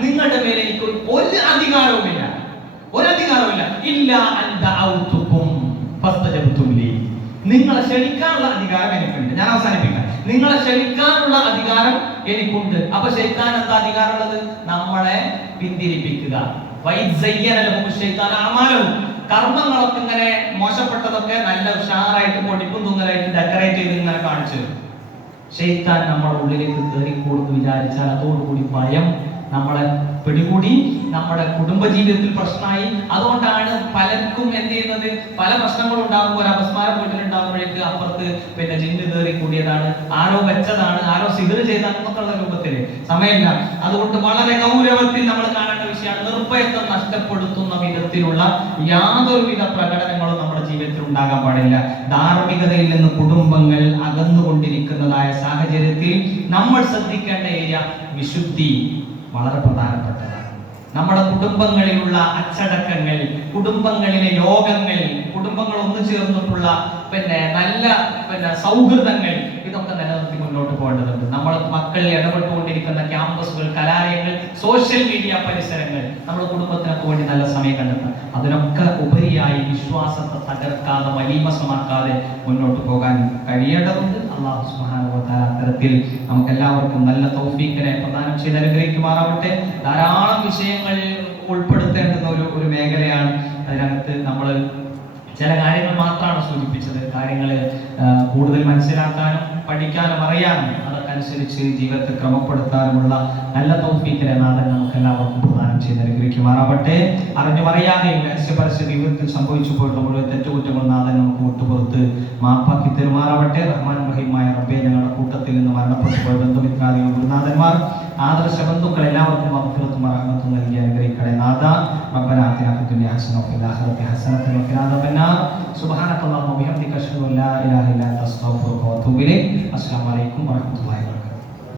നിങ്ങളുടെ മേലെ എനിക്ക് ഒരു അധികാരവുമില്ല, ഇല്ല അൻ ദഅൗതുകും ഫസ്തജബ്തും ലി. നിങ്ങളെ ക്ഷണിക്കാനുള്ള അധികാരം എനിക്കുണ്ട്. ഞാൻ അവസാനിപ്പിക്കാം. നിങ്ങളെ ക്ഷണിക്കാനുള്ള അധികാരം എനിക്കുണ്ട്. അപ്പൊ ശൈത്താൻ എന്താ അധികാരമുള്ളത്? നമ്മളെ പിന്തിരിപ്പിക്കുക. കർമ്മങ്ങളൊക്കെ ഇങ്ങനെ മോശപ്പെട്ടതൊക്കെ നല്ല ഉഷാറായിട്ട് പൊടിപ്പും തുങ്ങലായിട്ട് ഡെക്കറേറ്റ് ചെയ്ത് ഇങ്ങനെ കാണിച്ചു. ശൈത്താൻ നമ്മുടെ ഉള്ളിലേക്ക് കയറിക്കൂടുന്നു വിചാരിച്ചാൽ അതോടുകൂടി ഭയം നമ്മളെ പിടികൂടി, നമ്മുടെ കുടുംബജീവിതത്തിൽ പ്രശ്നമായി. അതുകൊണ്ടാണ് പലർക്കും എന്ത് ചെയ്യുന്നത്, പല പ്രശ്നങ്ങളും ഉണ്ടാകുമ്പോൾ ഒരു അപസ്മാരം വീട്ടിലുണ്ടാകുമ്പോഴേക്ക് അപ്പുറത്ത് പിന്നെ ജിന്ന് കയറി കൂടിയതാണ്, ആരോ വെച്ചതാണ്, ആരോ സിഗർ ചെയ്താണ് എന്നൊക്കെയുള്ള രൂപത്തില് സമയമില്ല. അതുകൊണ്ട് വളരെ ഗൗരവത്തിൽ നമ്മൾ കാണേണ്ട വിഷയമാണ്. നിർഭയത്വം നഷ്ടപ്പെടുത്തുന്ന വിധത്തിലുള്ള യാതൊരുവിധ പ്രകടനങ്ങളും നമ്മുടെ ജീവിതത്തിൽ ഉണ്ടാകാൻ പാടില്ല. ധാർമ്മികതയിൽ നിന്ന് കുടുംബങ്ങൾ അകന്നുകൊണ്ടിരിക്കുന്നതായ സാഹചര്യത്തിൽ നമ്മൾ ശ്രദ്ധിക്കേണ്ട ഏരിയ വിശുദ്ധി വളരെ പ്രധാനപ്പെട്ടതാണ്. നമ്മുടെ കുടുംബങ്ങളിലുള്ള അച്ചടക്കങ്ങൾ, കുടുംബങ്ങളിലെ യോഗങ്ങൾ, കുടുംബങ്ങൾ ഒന്നു ചേർന്നിട്ടുള്ള നല്ല സൗഹൃദങ്ങൾ, ഇതൊക്കെ നിലനിർത്തി മുന്നോട്ട് പോകേണ്ടതുണ്ട്. നമ്മൾ മക്കൾ ഇടപെട്ടുകൊണ്ടിരിക്കുന്ന ക്യാമ്പസുകൾ, കലാലയങ്ങൾ, സോഷ്യൽ മീഡിയ പരിസരങ്ങൾ, നമ്മുടെ കുടുംബത്തിനൊക്കെ വേണ്ടി നല്ല സമയം കണ്ടെത്താം. അതിനൊക്കെ ഉപരിയായി വിശ്വാസത്തെ തകർക്കാതെ, മലീമസമാക്കാതെ മുന്നോട്ട് പോകാൻ കഴിയേണ്ടതുണ്ട്. അല്ലാഹു സുബ്ഹാനഹു വ തആല അത്തരത്തിൽ നമുക്ക് എല്ലാവർക്കും നല്ല തൗഫീഖിനെ പ്രദാനം ചെയ്ത് അനുഗ്രഹിക്കുമാറാവട്ടെ. ധാരാളം വിഷയങ്ങൾ ഉൾപ്പെടുത്തേണ്ടുന്ന ഒരു മേഖലയാണ്. അതിനകത്ത് നമ്മൾ ചില കാര്യങ്ങൾ മാത്രമാണ് സൂചിപ്പിച്ചത്. കാര്യങ്ങൾ കൂടുതൽ മനസ്സിലാക്കാനും പഠിക്കാനും അറിയാനും അതൊക്കെ അനുസരിച്ച് ജീവിതത്തെ ക്രമപ്പെടുത്താനുമുള്ള നല്ല തൗഫീഖിനെ നാഥൻ നമുക്ക് എല്ലാവർക്കും പ്രദാനം ചെയ്ത് അനുഗ്രഹിക്കുമാറാവട്ടെ. അറിഞ്ഞും അറിയാതെയും രഹസ്യപരസ്യ ജീവിതത്തിൽ സംഭവിച്ചു പോയിട്ടുള്ള മുഴുവൻ തെറ്റുകുറ്റങ്ങൾ നാഥൻ നമുക്ക് വിട്ടുപുറത്ത് മാപ്പാക്കി തരുമാറാവട്ടെ. റഹ്മാൻ റഹീമായ റബ്ബേ, ഞങ്ങളുടെ കൂട്ടത്തിൽ നിന്ന് മരണപ്പെട്ടു പോയ ബന്ധുമിത്രാദികൾ, ഗുരുനാഥന്മാർ, ആദർശ ബന്ധുക്കൾ എല്ലാവർക്കും മഗ്ഫിറത്തും റഹ്മത്തും നൽകി അനുഗ്രഹിക്കണേ നാഥ. റബ്ബനാ ആതിനാ ഫിദ് ദുനിയാ ഹസനത വഫിൽ ആഖിറതി ഹസനത വഖിനാ അദാബന്നാർ. സുബ്ഹാനക അല്ലാഹുമ്മ വബിഹംദിക അശ്ഹദു അൻ ലാ ഇലാഹ ഇല്ലാ അൻത അസ്തഗ്ഫിറുക വഅതൂബു ഇലൈക്. അസ്സലാമു അലൈക്കും വറഹ്മത്തുള്ളാഹി